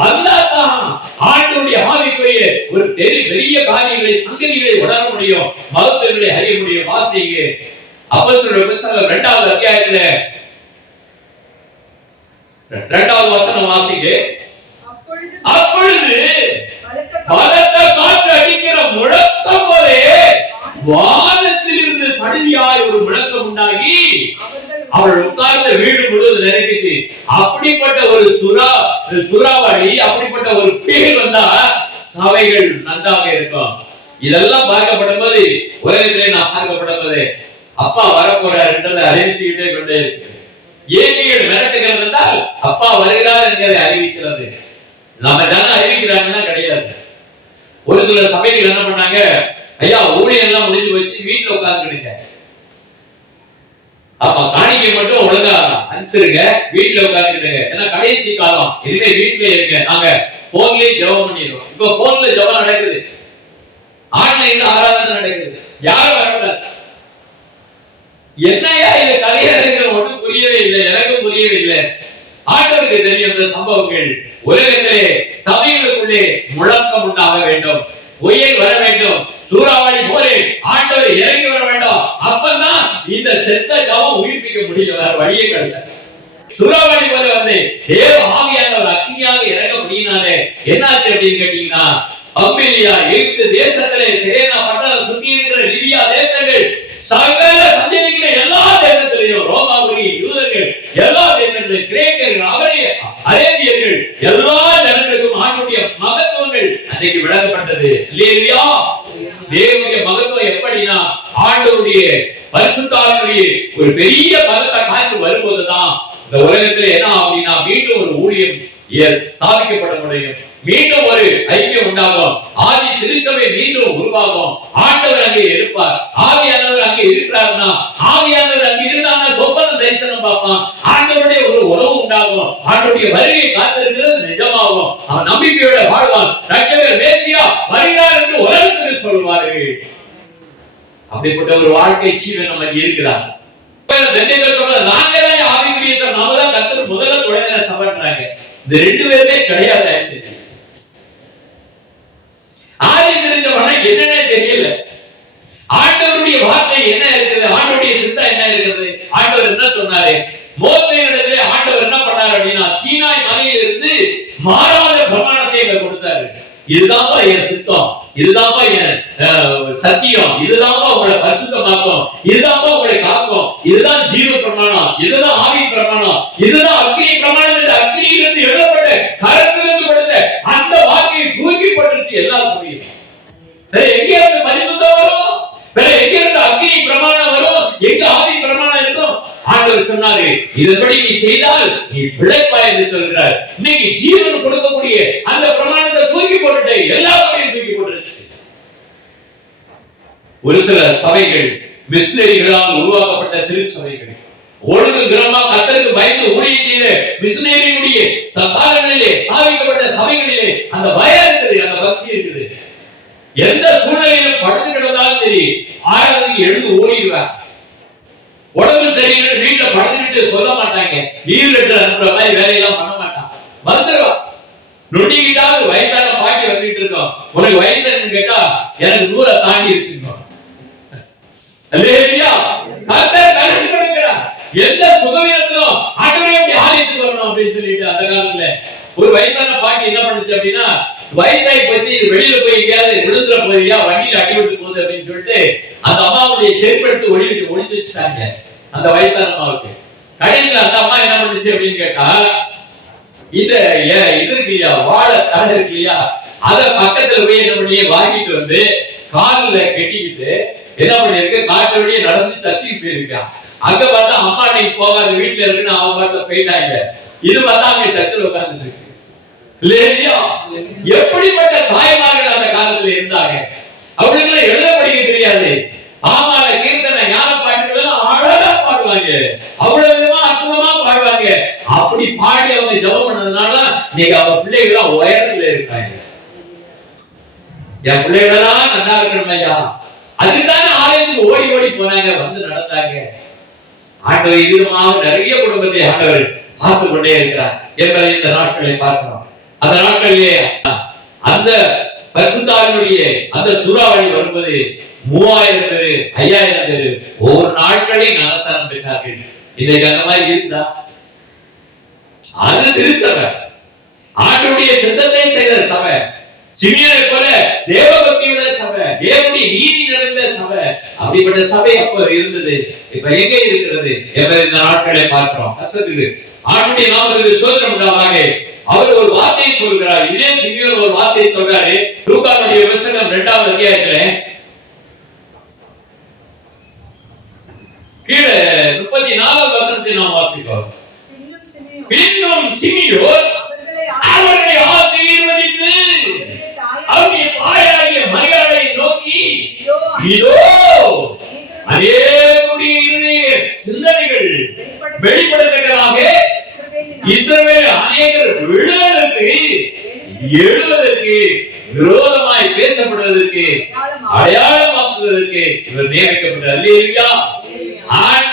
வந்தாதான் ஆண்டவருடைய ஆவிக்குரிய ஒரு பெரிய காரியங்களை சங்கதிகளை உணர முடியும், மகத்துவங்களை அறிய முடியும். வாசிங்க அப்போஸ்தலருடைய புத்தகம் 2ஆம் அத்தியாயத்தில 2வது வசனம் வாசிங்க. அப்பொழுது பலத்த காற்று அடிக்கிற முழக்கம் போலே வானத்தில் இருந்து சடுதியாய் ஒரு முழக்கம் உண்டாகி அவர்கள் உட்கார்ந்த வீடு முழுவதும் நிறைஞ்சிட்டு, அப்படிப்பட்ட ஒரு சூறாவளி, அப்படிப்பட்ட ஒரு புயல் வந்தா சபைகள் நன்றாக இருக்கும். இதெல்லாம் பார்க்கப்படும் போது உலகத்திலே நான் பார்க்கப்படும் போது அப்பா வரப்போறார் என்றதை அறிவிச்சுக்கிட்டே கொண்டே இருக்கு. ஏழைகள் மிரட்டுகிறது என்றால் அப்பா வருகிறார் என்கிறதை அறிவிக்கிறது. நம்ம ஜனம் அறிவிக்கிறாங்கன்னா கிடையாது. ஒரு சில சபைகள் என்ன பண்ணாங்க, ஐயா ஊழியம் எல்லாம் முடிஞ்சு போச்சு, வீட்டுல உட்கார்ந்துடுங்க, அப்ப காணிக்கை மட்டும் ஒழுங்கா அனுப்பிச்சிருங்க, வீட்டுல உட்கார்ந்துடுங்க, ஏன்னா கடைசி காலம், இனிமே வீட்டுல இருக்க, நாங்க போன்லயே ஜெபம் பண்ணிடுவோம். இப்ப போன்ல ஜெபம் நடக்குது, ஆன்லைன்ல ஆராதனை நடக்குது, யாரும் வரக்கூடாது. என்னையா இது கலையரங்கள் ஒன்றும் புரியவே இல்லை, எனக்கும் புரியவே இல்லை. ஆண்டவருக்கு தெரியும் இந்த சம்பவங்கள். உலகத்திலே சபைகளுக்குள்ளே முழக்கம் உண்டாக வேண்டும், புயல் வர வேண்டும், சூறாவளி போல ஆண்டவர் இறங்கி வர வேண்டும். அப்பதான் இந்த செத்த ஜபம் உயிர்ப்பிக்க முடியும், வேற வழியே கிடையாது. சூறாவளி போல தேவ ஆவியானவர் அக்னியாக இறங்க முடியினாலே என்னாச்சு அப்படின்னு கேட்டீங்கன்னா, அம்பிலியா எகிப்து தேசத்திலே சிரேனா பட்டணம் சுற்றி இருக்கிற லிபியா தேசங்கள், சகல சந்ததிகளை எல்லா தேசத்திலையும், ரோமாபுரி யூதர்கள் எல்லா தேசங்களிலும், கிரேக்கர்கள், அரேபியர்கள் எல்லா ஜனங்களுக்கும் ஆண்டுடைய மகத்துவங்கள் அன்றைக்கு விளக்கப்பட்டது. இல்லையா? தேவனுடைய மகத்துவம் எப்படின்னா, ஆண்டவருடைய பரிசுத்தாவினுடைய ஒரு பெரிய பலத்த காட்சி வரும்போதுதான் இந்த உலகத்துல என்ன அப்படின்னா மீண்டும் ஒரு ஊழியம் ஸ்தாபிக்கப்பட முடியும், மீண்டும் ஒரு ஐக்கியம் உண்டாகும், ஆதி திருச்சபை மீண்டும் உருவாகும். ஆண்டவர் அங்கே இருப்பார், ஆவியானவர் அங்கே இருக்கிறார்னா, ஆவியானவர் அங்கே இருந்தாங்கன்னா சொப்பன தரிசனம் பார்ப்பான், ஆண்டவருடைய ஒரு உறவு உண்டாகும், ஆண்டவருடைய வருகை காத்திருக்கிறது நிஜமாகும், அவன் நம்பிக்கையோட வாழ்வான். ரட்சகர் மேசியா வருகிறார் என்று உலகத்துக்கு சொல்வார்கள். அப்படிப்பட்ட ஒரு வாழ்க்கை ஜீவன் நமக்கு இருக்கிறார். நாங்க தான் ஆவிக்குரிய சபை, நாம தான் கர்த்தர் முதல்ல தொடங்கின சபைன்றாங்க. இந்த ரெண்டு பேருமே கிடையாது. ஆதி தெரிஞ்சவனா என்னன்னே தெரியல. ஆண்டவருடைய வார்த்தை என்ன இருக்குது, ஆண்டவருடைய சித்தம் என்ன இருக்குது, ஆண்டவர் என்ன சொன்னாரு, மோசேயிடத்திலே ஆண்டவர் என்ன பண்ணாரு அப்படின்னா, சீனாய் மலையிலிருந்து மாறாத பிரமாணத்தை எங்களுக்கு கொடுத்தாரு. இதுதான்ப்பா என் சித்தம், இதுதான்ப்பா என் சத்தியம், இதுதான்ப்பா உங்களை பரிசுத்தமாக்கும், இதுதான்ப்பா உங்களை காக்கும், இதுதான் ஜீவ பிரமாணம், இதுதான் ஆவி பிரமாணம், இதுதான் அக்னி பிரமாணம் என்று அக்னியிலிருந்து எழுதப்பட்ட கரத்திலிருந்து கொடுத்த அந்த வார்த்தையை தூக்கி போட்டுருச்சு எல்லா சபையும். எங்க இருந்து பரிசுத்தம் வரும், வேற எங்க இருந்து அக்னி பிரமாணம் வரும், எங்க ஆவி பிரமாணம் இருக்கும்? ஆண்டவர் சொன்னாரு, இதன்படி நீ செய்தால் நீ பிழைப்பாய் என்று சொல்கிறார். இன்னைக்கு ஜீவன் கொடுக்கக்கூடிய அந்த பிரமாணத்தை தூக்கி போட்டுட்டு எல்லாத்தையும் தூக்கி போட்டுருச்சு. ஒரு சில சபைகள் மிஷனரிகளால் உருவாக்கப்பட்ட திருச்சபைகள், ஒழுங்கு கிரமா கர்த்தருக்கு பயந்து ஊழியம் செய்த மிஷனரியுடைய காலங்களிலே சாதிக்கப்பட்ட சபைகளிலே அந்த பயம் இருக்குது, அந்த பக்தி இருக்குது. எந்த சூழ்நிலையிலும் படுத்து கிடந்தாலும் சரி, ஆயிரத்துக்கு எழுந்து ஓடிடுவாங்க. உடம்பு சரியில்லை வீட்டுல படுத்துக்கிட்டு சொல்ல மாட்டாங்க, லீவ் லெட்டர் அனுப்புற மாதிரி வேலையெல்லாம் பண்ண மாட்டாங்க. வந்துருவா நொண்டிக்கிட்டாவது வயசான பாட்டி வந்துட்டு இருக்கோம், உனக்கு வயசு கேட்டா எனக்கு 100 தாண்டி வச்சிருக்கோம். எந்த சுகவீனத்திலும் ஆட்டோமேட்டிக் ஆலயத்துக்கு வரணும் அப்படின்னு சொல்லிட்டு அந்த காலத்துல ஒரு வயசான பாட்டி என்ன பண்ணுச்சு அப்படின்னா, வயசாகி போச்சு, இது வெளியில போய் எங்கேயாவது விழுந்துற போதியா, வண்டியில அடிபட்டு போகுது அப்படின்னு சொல்லிட்டு அந்த அம்மாவுடைய செருப்படுத்து ஒழிச்சு வச்சுட்டாங்க அந்த வயசான அம்மாவுக்கு. கடைசியில் அந்த அம்மா என்ன பண்ணுச்சு அப்படின்னு கேட்டா, இந்த இது இருக்கு இல்லையா, வாழை தலை இருக்கு இல்லையா, அத பக்கத்துல போய் என்ன பண்ணி வாங்கிட்டு வந்து காலில் கட்டிக்கிட்டு என்ன பண்ணிருக்கு, காட்டு வழியே நடந்து சர்ச்சுக்கு போயிருக்கான். அங்க பார்த்தா அம்மா நீ போகாத வீட்டுல இருக்குன்னு அவங்க பார்த்து போயிட்டாங்க. இது பார்த்தா அங்க சர்ச்சில் உட்கார்ந்துட்டு இருக்கு. எப்படிப்பட்ட தாய்மார்கள் அந்த காலத்துல இருந்தாங்க. அவங்களுக்கு எழுத படிக்க தெரியாது. ஆமால கீர்த்தனை ஞான பாட்டுகள் எல்லாம் அழகா பாடுவாங்க, அவ்வளவு விதமா அற்புதமா பாடுவாங்க. அப்படி பாடி அவங்க ஜெபம் பண்ணதுனால நீங்க அவங்க பிள்ளைகளா உயரத்துல இருக்காங்க. என் பிள்ளைகளெல்லாம் நல்லா இருக்கணும் ஐயா, அதுக்கான ஆலயத்துக்கு ஓடி ஓடி போனாங்க, வந்து நடந்தாங்க. ஆண்டவர் இதுமாக நிறைய குடும்பத்தை ஆண்டவர் பார்த்து கொண்டே இருக்கிறார் என்பதை இந்த நாட்களை பார்க்கிறோம். அந்த நாட்களிலே அந்த பரிசுத்தாவினுடைய அந்த சூறாவளி வரும்போது 3000 பேரு 5000 பேரு ஒவ்வொரு நாட்களையும் ஞானஸ்நானம் பெற்றார்கள். இன்னைக்கு அந்த மாதிரி இருந்தா அது திருச்சபை, ஆண்டவருடைய சித்தத்தை செய்த சபை, சிமியோனை போல தேவபக்தியுள்ள சபை, தேவனுடைய நீதி நிறைந்த சபை. அப்படிப்பட்ட சபை அப்ப இருந்தது, இப்ப எங்க இருக்கிறது என்பதை இந்த நாட்களை பார்க்கிறோம். கஷ்டத்துக்கு ஆண்டவருடைய நாமத்துக்கு ஸ்தோத்திரம் உண்டாவதாக. அவர் ஒரு வார்த்தையை சொல்கிறார். இதே சிமியோன் ஒரு வார்த்தையை சொல்றாரு. லூக்காவுடைய வசனம் 2வது அத்தியாயத்துல கீழே 34வது வசனத்தை நாம் வாசிக்கிறோம். பின்னும் சிமியோன் அவர்களை ஆசீர்வதித்து அவருடைய தாயாகிய மரியாதை நோக்கி, இதோ அநேகருடைய இருதய சிந்தனைகள் வெளிப்படத்தக்கதாக இஸ்ரவேல் அநேகர் எழுவதற்கு விரோதமாய் பேசப்படுவதற்கு அடையாளமாக்குவதற்கு இவர் நியமிக்கப்பட்டார். அல்லேலூயா.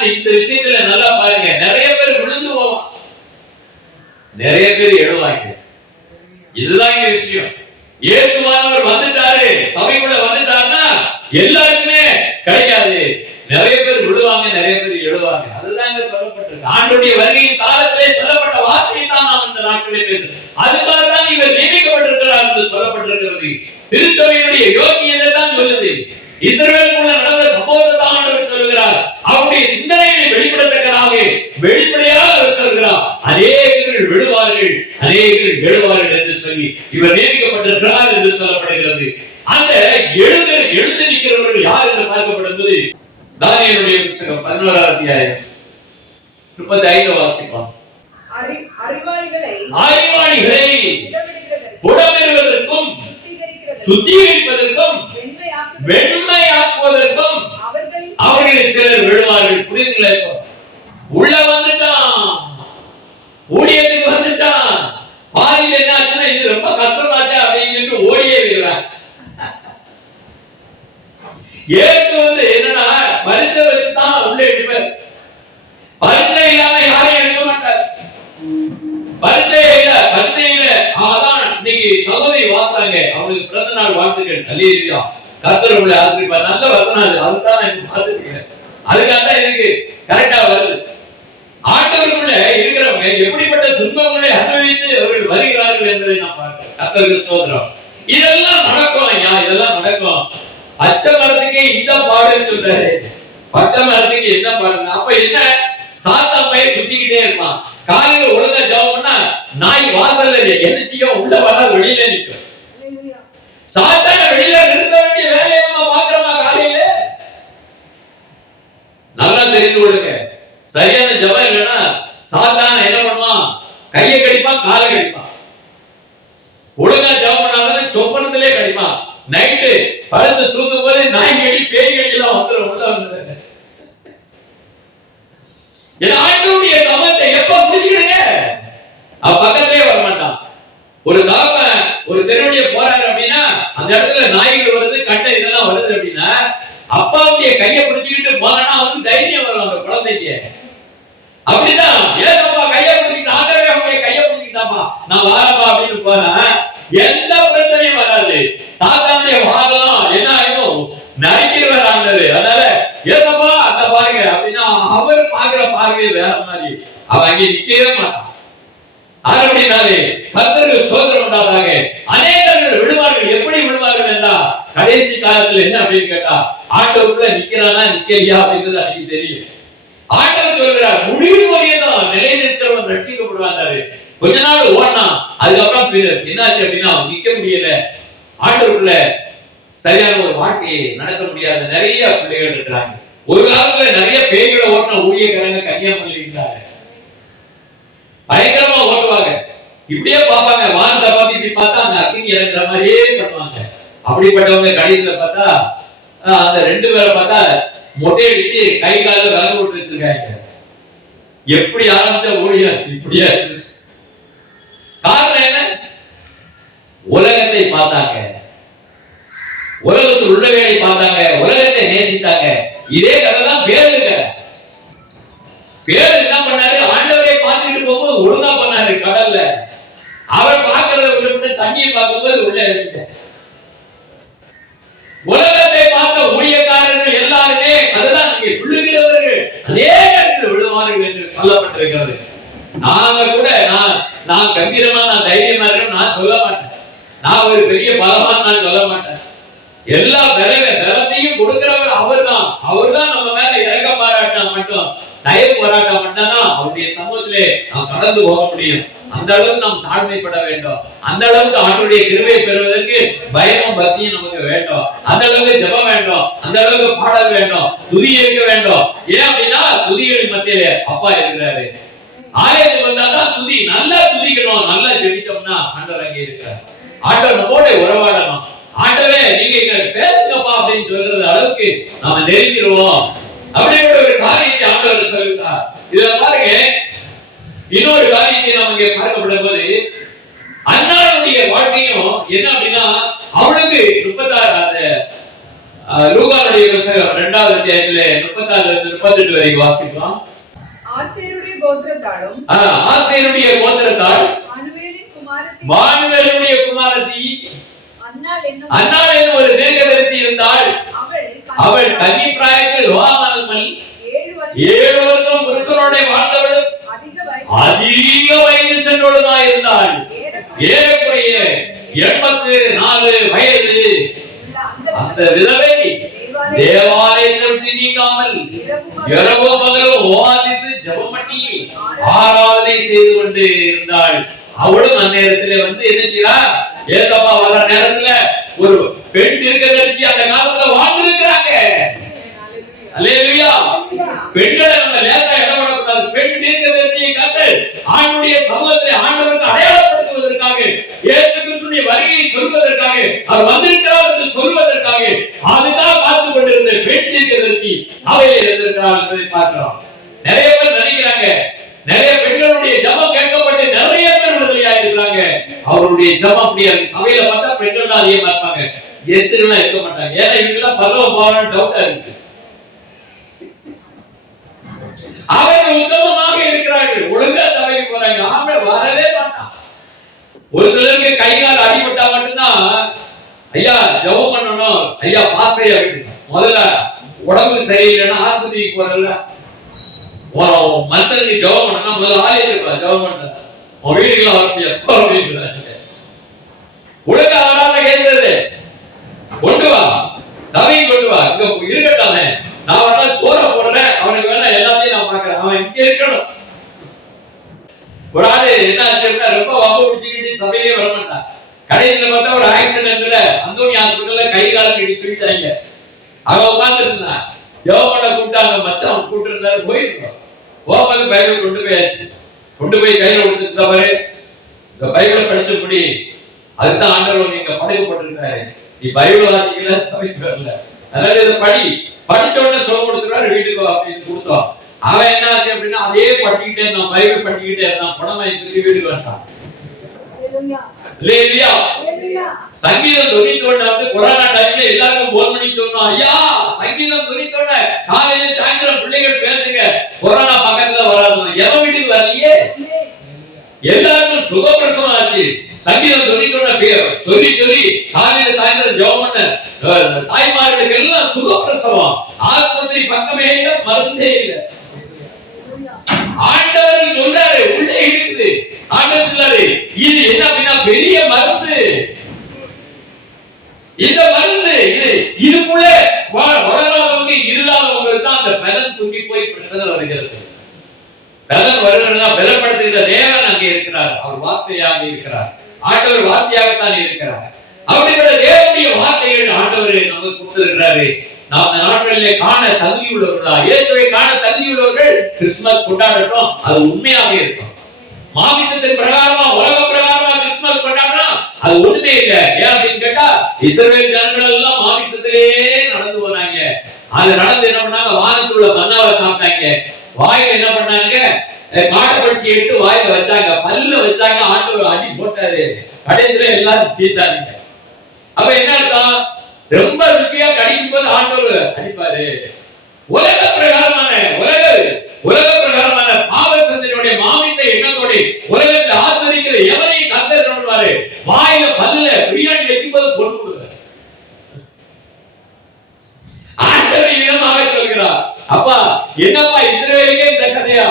இந்த விஷயத்துல நல்லா பாருங்க, நிறைய பேர் விழுந்து போவான், நிறைய பேர் எழுவாங்க. இதுதான் இந்த விஷயம். இயேசுவானவர் வந்துட்டாரு, சபைக்குள்ள வந்துட்டாருன்னா எல்லாருக்குமே கிடைக்காது. நிறைய பேர் விடுவாங்க, நிறைய பேர் எழுவாங்க. அதுதான் இங்க சொல்லப்பட்டிருக்கு. ஆண்டவருடைய வருகையின் காலத்திலே சொல்லப்பட்ட வார்த்தையை தான் நாம் இந்த நாட்களிலே பேசுறோம். அதுக்காக தான் இவர் நியமிக்கப்பட்டிருக்கிறார் என்று சொல்லப்பட்டிருக்கிறது. திருச்சபையினுடைய யோகியதை தான் சொல்லுது. இஸ்ரவேலுக்குள்ள நடந்த சம்பவத்தை தான் ஆண்டவர் சொல்லுகிறார். அவருடைய சிந்தனைகளை வெளிப்படத்தக்கதாக வெளிப்படையாக அவர் சொல்கிறார். அநேகர்கள் விடுவார்கள், அநேகர்கள் எழுவார்கள் என்று சொல்லி இவர் நியமிக்கப்பட்டிருக்கிறார் என்று சொல்லப்படுகிறது. அந்த எழுந்து நிற்கிறவர்கள் யார் என்று பார்க்கப்படுவது தானியேலுடைய புத்தகம் 11வது அத்தியாயம் 35 வாசிப்போம். அறிவாளிகளை புடமிடுவதற்கும் சுத்திகரிப்பதற்கும் வெண்மையாக்குவதற்கும் அவர்களில் சிலர் விழுவார்கள். புரியுதுங்களா? உள்ள வந்துட்டான், ஊழியத்துக்கு வந்துட்டான், பாதியில் என்ன ஆச்சுன்னா இது ரொம்ப கஷ்டமாச்சா அப்படின்னு சொல்லிட்டு ஓடியே விடுறாங்க. ஏற்று வந்து என்னன்னா பாருங்க, அவனுக்கு பிறந்த நாள் வாழ்த்துக்கள். அல்லேலூயா. கர்த்தர் உங்களை ஆசீர்வதிப்பார். நல்ல வசனம் அது. அதுதான் நான் பார்த்துருக்கேன். அதுக்காக தான் இதுக்கு கரெக்டா வருது. ஆண்டவருக்குள்ள இருக்கிறவங்க எப்படிப்பட்ட துன்பங்களை அனுபவித்து அவர்கள் வருகிறார்கள் என்பதை நான் பார்க்கிறேன். கர்த்தருக்கு ஸ்தோத்திரம். இதெல்லாம் நடக்கும் ஐயா, இதெல்லாம் நடக்கும். பச்ச மரத்துக்கே இந்த பாடுன்னு சொல்றாரு, பச்ச மரத்துக்கு என்ன பாடுங்க? அப்ப என்ன, சாத்தான் போய் சுத்திக்கிட்டே இருப்பான். காலையில ஒழுங்கா ஜெபம் பண்ணா நாய் வாசல்ல என்ன செய்யும், உள்ள வர வெளியில நிற்கும். சாத்தான வெளியில நிறுத்த வேண்டிய வேலையை நம்ம பாக்குறோமா? காலையில நல்லா தெரிந்து கொள்ளுங்க. சரியான ஜெபம் இல்லைன்னா சாத்தான என்ன பண்ணுவான்? கையை கடிப்பான், காலை கடிப்பான். ஒழுங்கா ஜெபம் பண்ணாதானே சொப்பனத்திலே கடிப்பான். நைட்டு படுத்து தூங்கும் போது நாய் கடி, பேய் கடி எல்லாம் வந்துடும், உள்ள வந்துடுங்க. ஆண்டவருடைய சமத்தை எப்ப புடிச்சுக்கிடுங்க, அவ பக்கத்திலே வரமாட்டான். ஒரு தகப்பன் ஒரு தெருவழிய போறாரு அப்படின்னா அந்த இடத்துல நாய்கள் வருது, கட்டை இதெல்லாம் வருது அப்படின்னா அப்பாவுடைய கையை பிடிச்சுக்கிட்டு போனா அவனுக்கு தைரியம் வரும் அந்த குழந்தைக்கு. அப்படிதான் ஏசப்பா கையை பிடிச்சிக்கிட்டு, ஆண்டவரே அவனுடைய கையை பிடிச்சிக்கிட்டாப்பா, நான் வாரப்பா அப்படின்னு போனா எந்த பிரச்சனையும் வராது. சாத்தானுடைய வாரம் என்ன ஆகும், நறுக்கிடுவார் ஆண்டவர். அதனால ஏசப்பா அந்த பாருங்க அப்படின்னா அவர் பாக்குற பார்வை வேற மாதிரி, அவன் அங்கே நிக்கவே மாட்டான். அப்படின்னாலே கர்த்தருக்கு ஸ்தோத்திரம் உண்டாதாக. அநேகர்கள் விழுவார்கள். எப்படி விழுவார்கள் என்றால் கடைசி காலத்துல என்ன அப்படின்னு கேட்டா, ஆண்டவருக்குள்ள நிக்கிறானா நிக்கலையா அப்படின்றது அன்னைக்கு தெரியும். ஆண்டவர் சொல்கிறார், முடிவு வரையும் நிலை நிற்கிறவன் ரட்சிக்கப்படுவாரு. கொஞ்ச நாள் ஓடனா அதுக்கப்புறம் என்னாச்சு அப்படின்னா நிக்க முடியல. ஆண்டவருக்குள்ள சரியான ஒரு வாழ்க்கையை நடத்த முடியாத நிறைய பிள்ளைகள் இருக்கிறாங்க. ஒரு காலத்துல நிறைய பேய்களை ஓட்டின ஊழியக்காரங்க கன்னியாகுமரி இருந்தாங்க. பயங்கரமா ஓட்டுவாங்க. இப்படியே பார்ப்பாங்க, வானத்தை பார்த்து இப்படி பார்த்தா அந்த அக்கினி இறங்குற மாதிரியே பண்ணுவாங்க. அப்படிப்பட்டவங்க கடைசியில பார்த்தா அந்த 2 பேரை பார்த்தா மொட்டை அடிச்சு கை கால விலங்கு போட்டு வச்சிருக்காங்க. எப்படி ஆரம்பிச்ச ஊழியம் இப்படியா இருந்துச்சு. காரணம் என்ன? உலகத்தை பார்த்தாங்க, உலகத்தில் உள்ள வேலை பார்த்தாங்க, உலகத்தை நேசித்தாங்க. இதே கதை தான் பேருங்க. பேரு என்ன பண்ணாரு, ஆண்டவரை பார்த்துட்டு போகும்போது ஒழுங்கா பண்ணாரு. கடல்ல அவர் பார்க்கறத விட்டு தண்ணியை பார்க்கும்போது உள்ள எடுத்துட்டார். உலகத்தை பார்த்த ஊழியக்காரர்கள் எல்லாருமே அதுதான் இங்கே விழுகிறவர்கள் அதே இடத்தில் விழுவார்கள் என்று சொல்லப்பட்டிருக்கிறது. நாங்க கூட நான் கம்பீரமா, நான் தைரியமா இருக்கேன் நான் சொல்ல மாட்டேன். நான் ஒரு பெரிய பலவான் நான் சொல்ல மாட்டேன். எல்லா பலத்தையும் கொடுக்கிறவர் அவர்தான். அவர்தான் நம்ம மேல இறக்க பாராட்டா மட்டும், தயவு பாராட்ட மாட்டானா அவருடைய சமூகத்திலே நாம் கடந்து போக முடியும். அந்த அளவுக்கு நாம் தாழ்மைப்பட வேண்டும். அந்த அளவுக்கு ஆண்டவருடைய கிருபையை பெறுவதற்கு பயமும் பக்தியும் நமக்கு வேண்டும். அந்த அளவுக்கு ஜெபம் வேண்டும், அந்த அளவுக்கு பாடல் வேண்டும், துதி இருக்க வேண்டும். ஏன் அப்படின்னா துதிகளின் மத்தியிலே அப்பா இருக்கிறாரு. ஆலயத்துக்கு வந்தாதான் துதி, நல்லா துதிக்கணும், நல்லா ஜெபிட்டோம்னா ஆண்டவர் அங்கே இருக்கிறார். ஆண்டவர் நம்மோட உறவாடணும். ஆண்டவரே நீங்க இங்க பேசுங்கப்பா அப்படின்னு சொல்றது அளவுக்கு நாம நெருங்கிடுவோம். அப்படிப்பட்ட ஒரு காரியத்தை ஆண்டவர் சொல்லுகிறார். இதுல பாருங்க, இன்னொரு காரியத்தை நாம இங்க பார்க்கப்படும் போது அன்னாருடைய வாழ்க்கையும் என்ன அப்படின்னா, அவளுக்கு 36 லூகாவுடைய புத்தகம் 2வது அத்தியாயத்திலே 36 இருந்து 38 வரைக்கும் வாசிக்கலாம். ஆசேருடைய கோத்திரத்தாலும் ஆசேருடைய கோத்திரத்தால் மானுவேலுடைய குமாரத்தி அன்னாள் என்னும் ஒரு தீர்க்கதரிசி இருந்தாள். அவள் கன்னி பிராயத்தில் விவாகமானவள், 7 வருஷம் புருஷனோட வாழ்ந்தவளும் அதிக வயது சென்றவளுமாய் இருந்தாள். ஏறக்குறைய 84 வயது. அந்த விதவை தேவாலயத்தை விட்டு நீங்காமல் இரவும் பகலும் உபவாசித்து ஜெபம் பண்ணி ஆராதனை செய்து கொண்டு இருந்தாள். அவளும் அந்நேரத்திலே வந்து என்ன செய்யறா, ஏசப்பா வர நேரத்துல ஒரு பெண் தீர்க்கதரிசி அந்த காலத்துல வாழ்ந்திருக்கிறாங்க. அல்லேலூயா. பெண்களை நம்ம லேசா இடப்படக்கூடாது. பெண் தீர்க்கதரிசியை கர்த்தர் ஆண்டவருடைய சமூகத்திலே ஆண்டவருக்கு அடையாளப்படுத்துவதற்காக, இயேசு கிறிஸ்துவின் வருகையை சொல்வதற்காக, அவர் வந்திருக்கிறார் என்று சொல்வதற்காக அதுதான் காத்துக் கொண்டிருந்த பெண் தீர்க்கதரிசி சபையிலே இருந்திருக்கிறார் என்பதை பார்க்கிறோம். நிறைய பேர் நினைக்கிறாங்க, நிறைய பெண்களுடைய ஜெபம் கேட்கப்பட்டு நிறைய பேர் விடுதலையா இருக்கிறாங்க. அவருடைய ஜெபம் அப்படியே சபையில பார்த்தா பெண்கள் தான் அதிகமா இருப்பாங்க, எச்சரிக்கைலாம் இருக்க மாட்டாங்க. ஏன்னா இவங்கெல்லாம் பரலோகம் போவான்னு டவுட்டா இருக்கு. அவர்கள் உத்தமமாக இருக்கிறார்கள், ஒழுங்கா சபைக்கு போறாங்க. ஆம்பளை வரவே மாட்டான். ஒரு சிலருக்கு கை கால் அடிபட்டா மட்டும்தான் ஐயா ஜெபம் பண்ணணும், ஐயா பாஸ்டர் அப்படின்னு முதல்ல உடம்பு சரியில்லைன்னா ஆஸ்பத்திரிக்கு போறல, மனுஷனுக்கு ஜெபம் பண்ணா முதல்ல ஆலயத்துக்கு ஜெபம் பண்ண, உன் வீட்டுக்குள்ள வர முடியாது அப்படின்னு உலக வராத கேட்கிறது, கொண்டு வா சபையை கொண்டு வா, இங்க இருக்கட்டானே, நான் வேணா சோற போடுறேன், அவனுக்கு வேணா எல்லாத்தையும் நான் பாக்குறேன், அவன் இங்க இருக்கணும். ஒரு ஆளு என்ன ஆச்சுன்னா ரொம்ப வம்பு பிடிச்சுக்கிட்டு சபையே வரமாட்டான். கடைசியில பார்த்தா ஒரு ஆக்சிடென்ட்ல அந்தோனி ஹாஸ்பிட்டல்ல கை காலம் கட்டி தூக்கிட்டாங்க. அவன் உட்கார்ந்து இருந்தான், ஜெபம் பண்ண கூப்பிட்டாங்க, மச்சான் கூப்பிட்டு இருந்தாரு, போயிருக்கோம். போகும்போது பைபிள் கொண்டு போயாச்சு, கொண்டு போய் கையில கொடுத்துட்டு பாரு, இந்த பைபிளை படிச்ச முடி, அதுதான் ஆண்டவர் நீங்க படைக்கப்பட்டிருக்காரு, நீ பைபிள் வாசிக்கல சபைக்கு வரல, அதனால இதை படிச்ச உடனே சொல்ல கொடுத்துருவாரு, வீட்டுக்கு அப்படின்னு கொடுத்தோம். அவன் என்ன ஆச்சு அப்படின்னா அதே படிச்சுக்கிட்டே இருந்தான், பைபிள் படிச்சுக்கிட்டே இருந்தான், பணமாய் பிடிச்சி வீட்டுக்கு வந்துட்டான். சங்கீதம் தொண்ணூத்தொன்னு வந்து கொரோனா டைம்ல எல்லாருக்கும் போன் பண்ணி சொன்னோம், ஐயா சங்கீதம் தொண்ணூத்தொன்னு காலையில சாயந்தரம் பிள்ளைகள் பேசுங்க, கொரோனா பக்கத்துல வராது. எவன் வீட்டுக்கு வரலையே, எல்லாருக்கும் சுகப்பிரசவம் ஆச்சு. சங்கீதம் தொண்ணூத்தொன்னு சொல்லி சொல்லி காலையில சாயந்தரம் ஜெபம் பண்ண தாய்மார்களுக்கு எல்லாம் சுகப்பிரசவம், ஆஸ்பத்திரி பக்கமே இல்லை, மருந்தே இல்லை. ஆண்டவர் சொல்றாரு, உள்ளே இருக்குது. ஆண்டவர் சொல்றாரு, இது என்ன அப்படின்னா பெரிய மருந்து. இந்த மருந்து இதுக்குள்ள வளராதவங்க இல்லாதவங்களுக்கு தான் அந்த பலன் தூக்கி போய் பிரச்சனை வருகிறது. பலன் வருகிறதா பலப்படுத்துகிற தேவன் அங்கே இருக்கிறார், அவர் வார்த்தையாக இருக்கிறார், ஆண்டவர் வார்த்தையாகத்தான் இருக்கிறார். அப்படிப்பட்ட தேவனுடைய வார்த்தைகள் ஆண்டவர் நமக்கு கொடுத்திருக்கிறாரு. நாம் இந்த நாட்களிலே காண தகுதி உள்ளவர்களா, இயேசுவை காண தகுதி உள்ளவர்கள் கிறிஸ்துமஸ் கொண்டாடட்டும், அது உண்மையாக இருக்கும். மாமிசத்தின் பிரகாரமா உலக பிரகாரமா கிறிஸ்துமஸ் கொண்டாடணும், அது ஒண்ணுமே இல்ல. ஏன் அப்படின்னு கேட்டா, இஸ்ரவேல் ஜனங்கள் எல்லாம் மாமிசத்திலேயே நடந்து போனாங்க. அது நடந்து என்ன பண்ணாங்க, வானத்துல உள்ள மன்னாவை சாப்பிட்டாங்க, வாயில என்ன பண்ணாங்க, மாட்டப்படிச்சு எடுத்து வாயில வச்சாங்க, பல்ல வச்சாங்க, ஆண்டவர் அடி போட்டாரு, கடைசியில எல்லாரும் தீர்த்தாங்க. அப்ப என்ன அர்த்தம், ரொம்ப ருசியா கடிக்கும் போது ஆண்டவர் அடிப்பாரு. உலக பிரகாரமான பாவ சிந்தனையுடைய மாமிச எண்ணத்தோட உலகத்தில் ஆச்சரிக்கிற எவரையும் கர்த்தர் பண்ணுவாரு, வாயில பல்ல பிரியாணி வைக்கும் போது பொறுப்பு ஆண்டவர் விதமாக சொல்கிறார். அப்பா என்னப்பா இஸ்ரவேலுக்கே இந்த கதையா,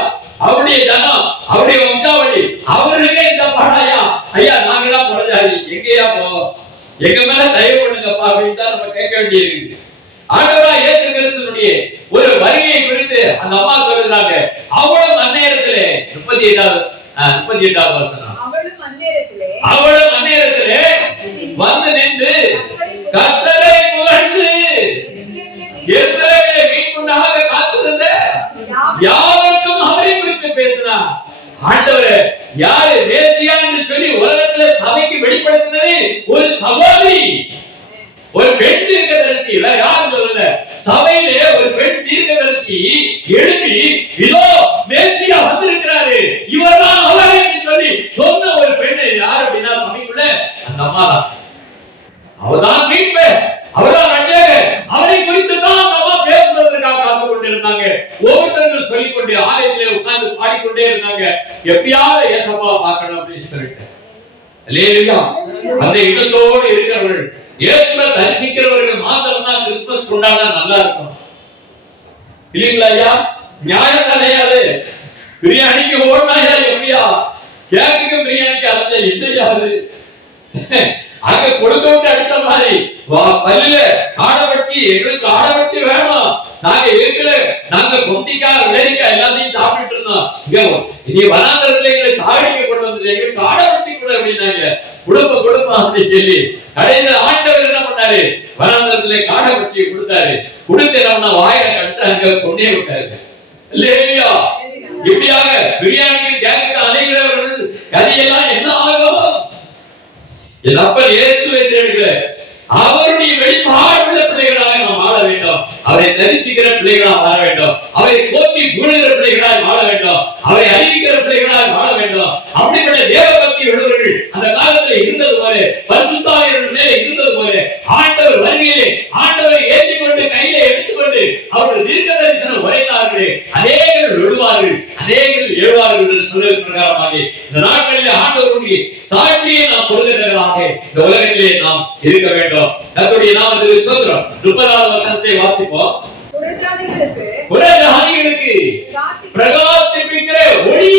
அவருடைய ஜனம், அவருடைய வம்சாவளி, அவருக்கே இந்த பாடாயா, ஐயா நாங்க தான் புரஜாதி, எங்கேயா போவோம், எங்க மேல தயவு பண்ணுங்கப்பா அப்படின்னு தான் நம்ம கேட்க வேண்டியிருக்கு. ஆண்டவராகிய இயேசு கிறிஸ்துவினுடைய ஒரு வருகையை குறித்து அந்த அம்மா சொல்றாங்க, அவளும் அந்நேரத்திலே 38வது வசனம், அவளும் அந்நேரத்திலே வந்து நின்று கர்த்தரை புகழ்ந்து எருசலேமிலே மீட்புண்டாக காத்திருந்த யாவருக்கும் அவரை குறித்து பேசினார். ஆண்டவரே யாரு மேசியா என்று சொல்லி உலகத்துல சபைக்கு வெளிப்படுத்தினது ஒரு சகோதரி, ஒரு பெண் தீர்க்கதரிசி, வேற யாரும் சொல்லல. சபையிலே ஒரு பெண் தீர்க்கதரிசி எழுப்பி இதோ மேசியா வந்திருக்கிறாரு, இவர்தான் அவர் என்று சொல்லி சொன்ன ஒரு பெண் யார் அப்படின்னா சபைக்குள்ள அந்த அம்மா தான். அவர்தான் மீட்பர், அவர்தான் ரட்சகர், அவரை குறித்து தான் அந்த அம்மா பேசுவதற்காக காத்து கொண்டிருந்தாங்க. ஒவ்வொருத்தருக்கும் சொல்லிக்கொண்டே ஆலயத்திலே உட்கார்ந்து பாடிக்கொண்டே இருந்தாங்க, எப்படியாவது ஏசப்பாவை பார்க்கணும் அப்படின்னு சொல்லிட்டு. அல்லேலூயா. அந்த இடத்தோடு இருக்கிறவர்கள், இயேசுவை தரிசிக்கிறவர்கள் மாத்திரம் தான் கிறிஸ்துமஸ் கொண்டாட நல்லா இருக்கும் இல்லீங்களா ஐயா? நியாயம் கிடையாது. பிரியாணிக்கு ஓடினாயா எப்படியா, கேக்குக்கு பிரியாணிக்கு அலைஞ்சா என்னையாது, அங்க கொடுக்க விட்டு அடிச்ச மாதிரி பல்லுல காடை வச்சு, எங்களுக்கு காடை வச்சு வேணும், நாங்க இருக்கல, நாங்க கொண்டிக்காய் விளைவிக்காய் எல்லாத்தையும் சாப்பிட்டு இருந்தோம், இங்க இனி வனாந்தரத்துல எங்களை சாகடிக்க கொண்டு வந்துட்டு எங்களுக்கு காடை வச்சு கூட அப்படின்னாங்க. குடும்பம் அப்படின்னு சொல்லி கடைசியில ஆண்டவர் என்ன பண்ணாரு, வனாந்தரத்துல காடை வச்சு கொடுத்தாரு, கொடுத்து என்ன பண்ண வாயில கடிச்சாங்க, கொண்டே விட்டாரு. இல்லையா? இப்படியாக பிரியாணிக்கு கேக்கு அலைகிறவர்கள் கதையெல்லாம் என்ன ஆகும்? என் அப்பன் இயேசுவை தேடுகிற அவருடைய வெளிப்பாடு உள்ள பிள்ளைகளாக நாம் வாழ வேண்டும், அவரை தரிசிக்கிற பிள்ளைகளாக வாழ வேண்டும், அவரை போற்றி புகழுகிற பிள்ளைகளாக வாழ வேண்டும், அவரை அறிவிக்கிற பிள்ளைகளாக வாழ வேண்டும். அப்படிப்பட்ட தேவபக்தி உள்ளவர்கள் அந்த காலத்தில் இருந்தது போல, பரிசுத்தவான்கள் மேலே இருந்தது போல, ஆண்டவர் வருகையிலே ஆண்டவரை ஏற்றிக்கொண்டு கையிலே எடுத்துக்கொண்டு அவர்கள் தீர்க்க தரிசனம் உரைத்தார்களே, அநேகர் விழுவார்கள், அநேகர் எழுவார்கள் என்று சொல்வது பிரகாரமாக இந்த நாட்களிலே ஆண்டவருடைய சாட்சியை நாம் கொடுக்கிறவர்களாக இந்த உலகத்திலே நாம் இருக்க வேண்டும். கர்த்தருடைய நாமத்துக்கு ஸ்தோத்திரம். 30வது வசனத்தை வாசிப்போம். புறஜாதிகளுக்கு பிரகாசிப்பிக்கிற ஒளி.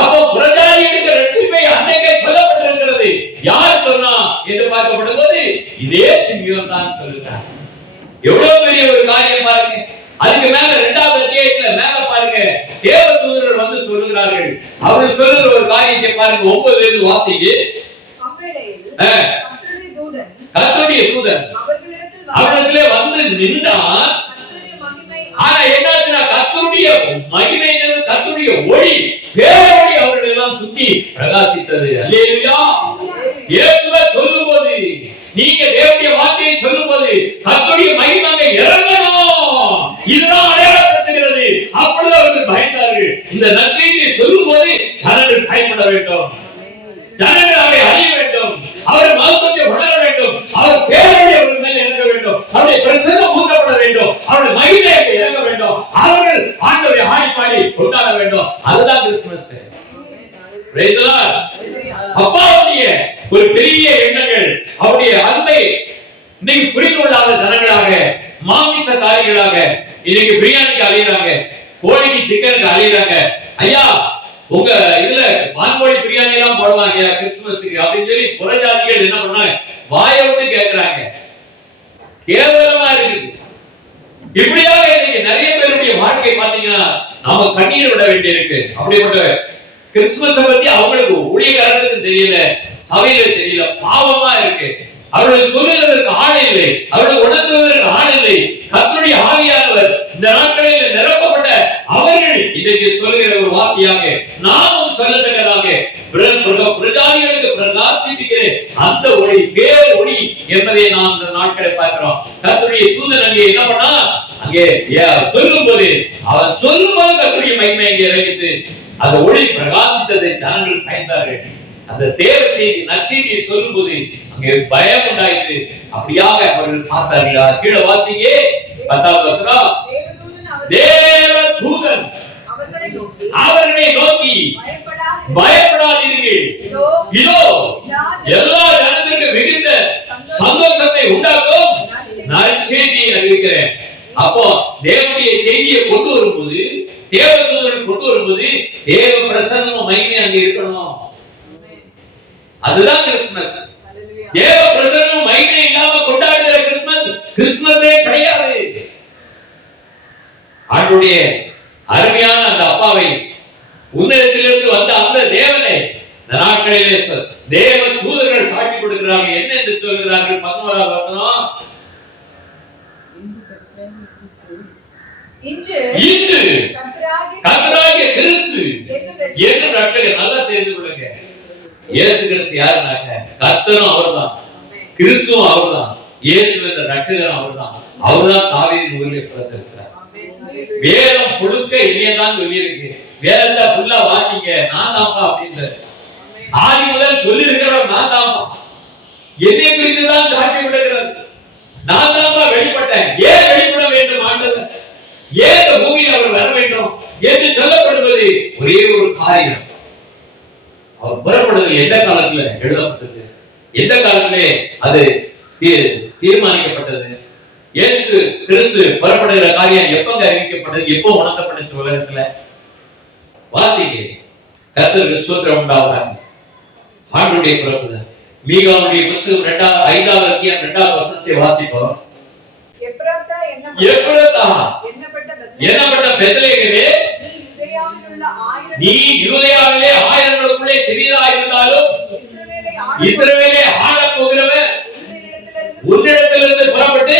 அப்போ புறஜாதிகளுக்கு ரட்சிப்பை அன்னைக்கே சொல்லப்பட்டிருக்கிறது. யார் சொன்னா என்று பார்க்கப்படும் போது இதே சிமியோன் தான் சொல்லுகிறார். எவ்வளவு பெரிய ஒரு காரியம் பாருங்க. அதுக்கு மேல 2வது அத்தியாயத்துல மேல பாருங்க, தேவதூதர்கள் வந்து சொல்லுகிறார்கள். அவர்கள் சொல்லுகிற ஒரு காரியத்தை பாருங்க, 9ல இருந்து வாசிங்க. கர்த்தருடைய தூதன் அவர்களிடத்திலே வந்து நின்றான். ஆனா என்னாச்சுன்னா கர்த்தருடைய மகிமை, கர்த்தருடைய ஒளி, பேரொளி அவர்கள் எல்லாம் சுத்தி பிரகாசித்தது. அல்லேலூயா. இயேசுவை சொல்லும்போது, நீங்க தேவனுடைய வார்த்தையை சொல்லும்போது கர்த்தருடைய மகிமை அங்கே இறங்கணும். இதுதான் அடையாளப்படுத்துகிறது. அப்பொழுது அவர்கள் பயந்தார்கள். இந்த நற்செய்தியை சொல்லும்போது ஜனங்கள் பயப்பட வேண்டும், ஜனங்கள் அவரை அறிய வேண்டும், அவர் மகத்துவத்தை உணர வேண்டும், அவர் பேரொளி அவர்கள் மேல் இறங்க வேண்டும், அவருடைய பிரசன்னம் ஊற்றப்பட வேண்டும், அவருடைய மகிமை இறங்க வேண்டும், அவர்கள் ஆண்டவரை ஆடி பாடி கொண்டாட வேண்டும். அதுதான் கிறிஸ்துமஸ். அப்பாவுடைய ஒரு பெரிய எண்ணங்கள், அவருடைய அன்பை இன்னைக்கு புரிந்து கொள்ளாத ஜனங்களாக, மாமிசக்காரிகளாக இன்னைக்கு பிரியாணிக்கு அலையிறாங்க, கோழிக்கு சிக்கனுக்கு அலையிறாங்க. ஐயா, உங்க இதுல வான்கோழி பிரியாணி எல்லாம் போடுவாங்க கிறிஸ்துமஸுக்கு அப்படின்னு சொல்லி புறஜாதிகள் என்ன பண்ணாங்க, வாயை விட்டு கேட்கிறாங்க. கேவலமா இருக்குது. இப்படியாக இன்னைக்கு நிறைய பேருடைய வாழ்க்கை பாத்தீங்கன்னா நாம கண்ணீர் விட வேண்டி இருக்கு. அப்படிப்பட்ட கிறிஸ்துமஸை பத்தி அவங்களுக்கு ஊழியக்காரர்களுக்கு தெரியல, சபையில தெரியல, பாவமா இருக்கு. அவர்கள் சொல்லுவதற்கு ஆள் இல்லை, அவர்கள் உணர்த்துவதற்கு ஆள் இல்லை. கர்த்தருடைய ஆவியானவர் இந்த நாட்களில் நிரப்பப்பட்ட அவர்கள் இன்றைக்கு சொல்லுகிற ஒரு வார்த்தையாக நாமும் சொல்லத்தக்கதாக பிரஜாதிகளுக்கு பிரகாசிப்பிக்கிற அந்த ஒளி, பேர் ஒளி என்பதை நாம் இந்த நாட்களை பார்க்கிறோம். கர்த்தருடைய தூதன் அங்கே என்ன பண்ணா, அங்கே சொல்லும் போது, அவன் சொல்லும் போது கர்த்தருடைய மகிமை அங்கே இறங்கிட்டு அந்த ஒளி பிரகாசித்ததை ஜனங்கள் பயந்தார்கள். அந்த தேவ செய்தி நற்செய்தியை சொல்லும் போது அங்கே பயம் உண்டாயிற்று. அப்படியாக அவர்கள் பார்த்தார்களா? கீழே வாசிங்க 10வது வசனம். தேவதூதன் அவர்களை நோக்கி பயப்படாதீர்கள், இதோ எல்லா ஜனத்திற்கும் மிகுந்த சந்தோஷத்தை உண்டாக்கும் நற்செய்தியை அறிவிக்கிறேன். அப்போ தேவனுடைய செய்தியை கொண்டு வரும்போது, தேவதூதனை கொண்டு வரும்போது தேவ பிரசன்னமும் மகிமை அங்கே இருக்கணும். அதுதான் கிறிஸ்துமஸ். தேவ பிரசன்னமும் மகிமை இல்லாம கொண்டாடுகிற கிறிஸ்துமஸ் கிறிஸ்துமஸே கிடையாது. ஆண்டுடைய அருமையான அந்த அப்பாவை, உன்னதத்திலிருந்து வந்த அந்த தேவனை இந்த நாட்களிலே தேவ தூதர்கள் சாட்சி கொடுக்கிறார்கள். என்ன என்று சொல்கிறார்கள்? 11வது வசனம். இன்று கர்த்தராகிய கிறிஸ்து என்னும் ரட்சகர். நல்லா தெரிந்து கொள்ளுங்க, இயேசு கிறிஸ்து யாருனாக்க கர்த்தரும் அவர்தான், கிறிஸ்துவும் அவர்தான், இயேசு என்ற ரட்சகரும் அவர்தான். அவர்தான் தாவீதின் ஊரிலே பிறந்திருக்கிறார். வேதம் முழுக்க இனியதான் சொல்லி இருக்கு. வேதத்தை ஃபுல்லா வாசிங்க. நான் தான்ப்பா அப்படின்னு ஆதி முதல் சொல்லி இருக்கிறவர் நான் தான்ப்பா. என்னை குறித்துதான் சாட்சி கொடுக்கிறது. நான் தான்ப்பா வெளிப்பட்டேன். ஏன் வெளிப்பட வேண்டும் ஆண்டவர்? ஏன் இந்த பூமியில் அவர் வர வேண்டும் என்று சொல்லப்படுவது ஒரே ஒரு காரியம். அவர் புறப்படுதல் எந்த காலத்துல எழுதப்பட்டது? எந்த காலத்திலே அது தீர்மானிக்கப்பட்டது? இயேசு கிறிஸ்து புறப்படுகிற காரியம் எப்பங்க அறிவிக்கப்பட்டது? எப்போ உணர்த்தப்பட்டது உலகத்துல? வாசிங்க. கர்த்தருக்கு ஸ்தோத்திரம் உண்டாவதாக. ஆண்டுடைய பிறப்புதல். மீகாவுடைய புத்தகம் 5வது அத்தியாயம் 2வது வசனத்தை வாசிப்போம். என்னப்பட்ட பெத்லகேமே, நீ யூதேயாவிலே ஆயிரங்களுக்குள்ளே சிறியதாக இருந்தாலும் இஸ்ரவேலை ஆளப் போகிறவர் உன்னிடத்திலிருந்து புறப்பட்டு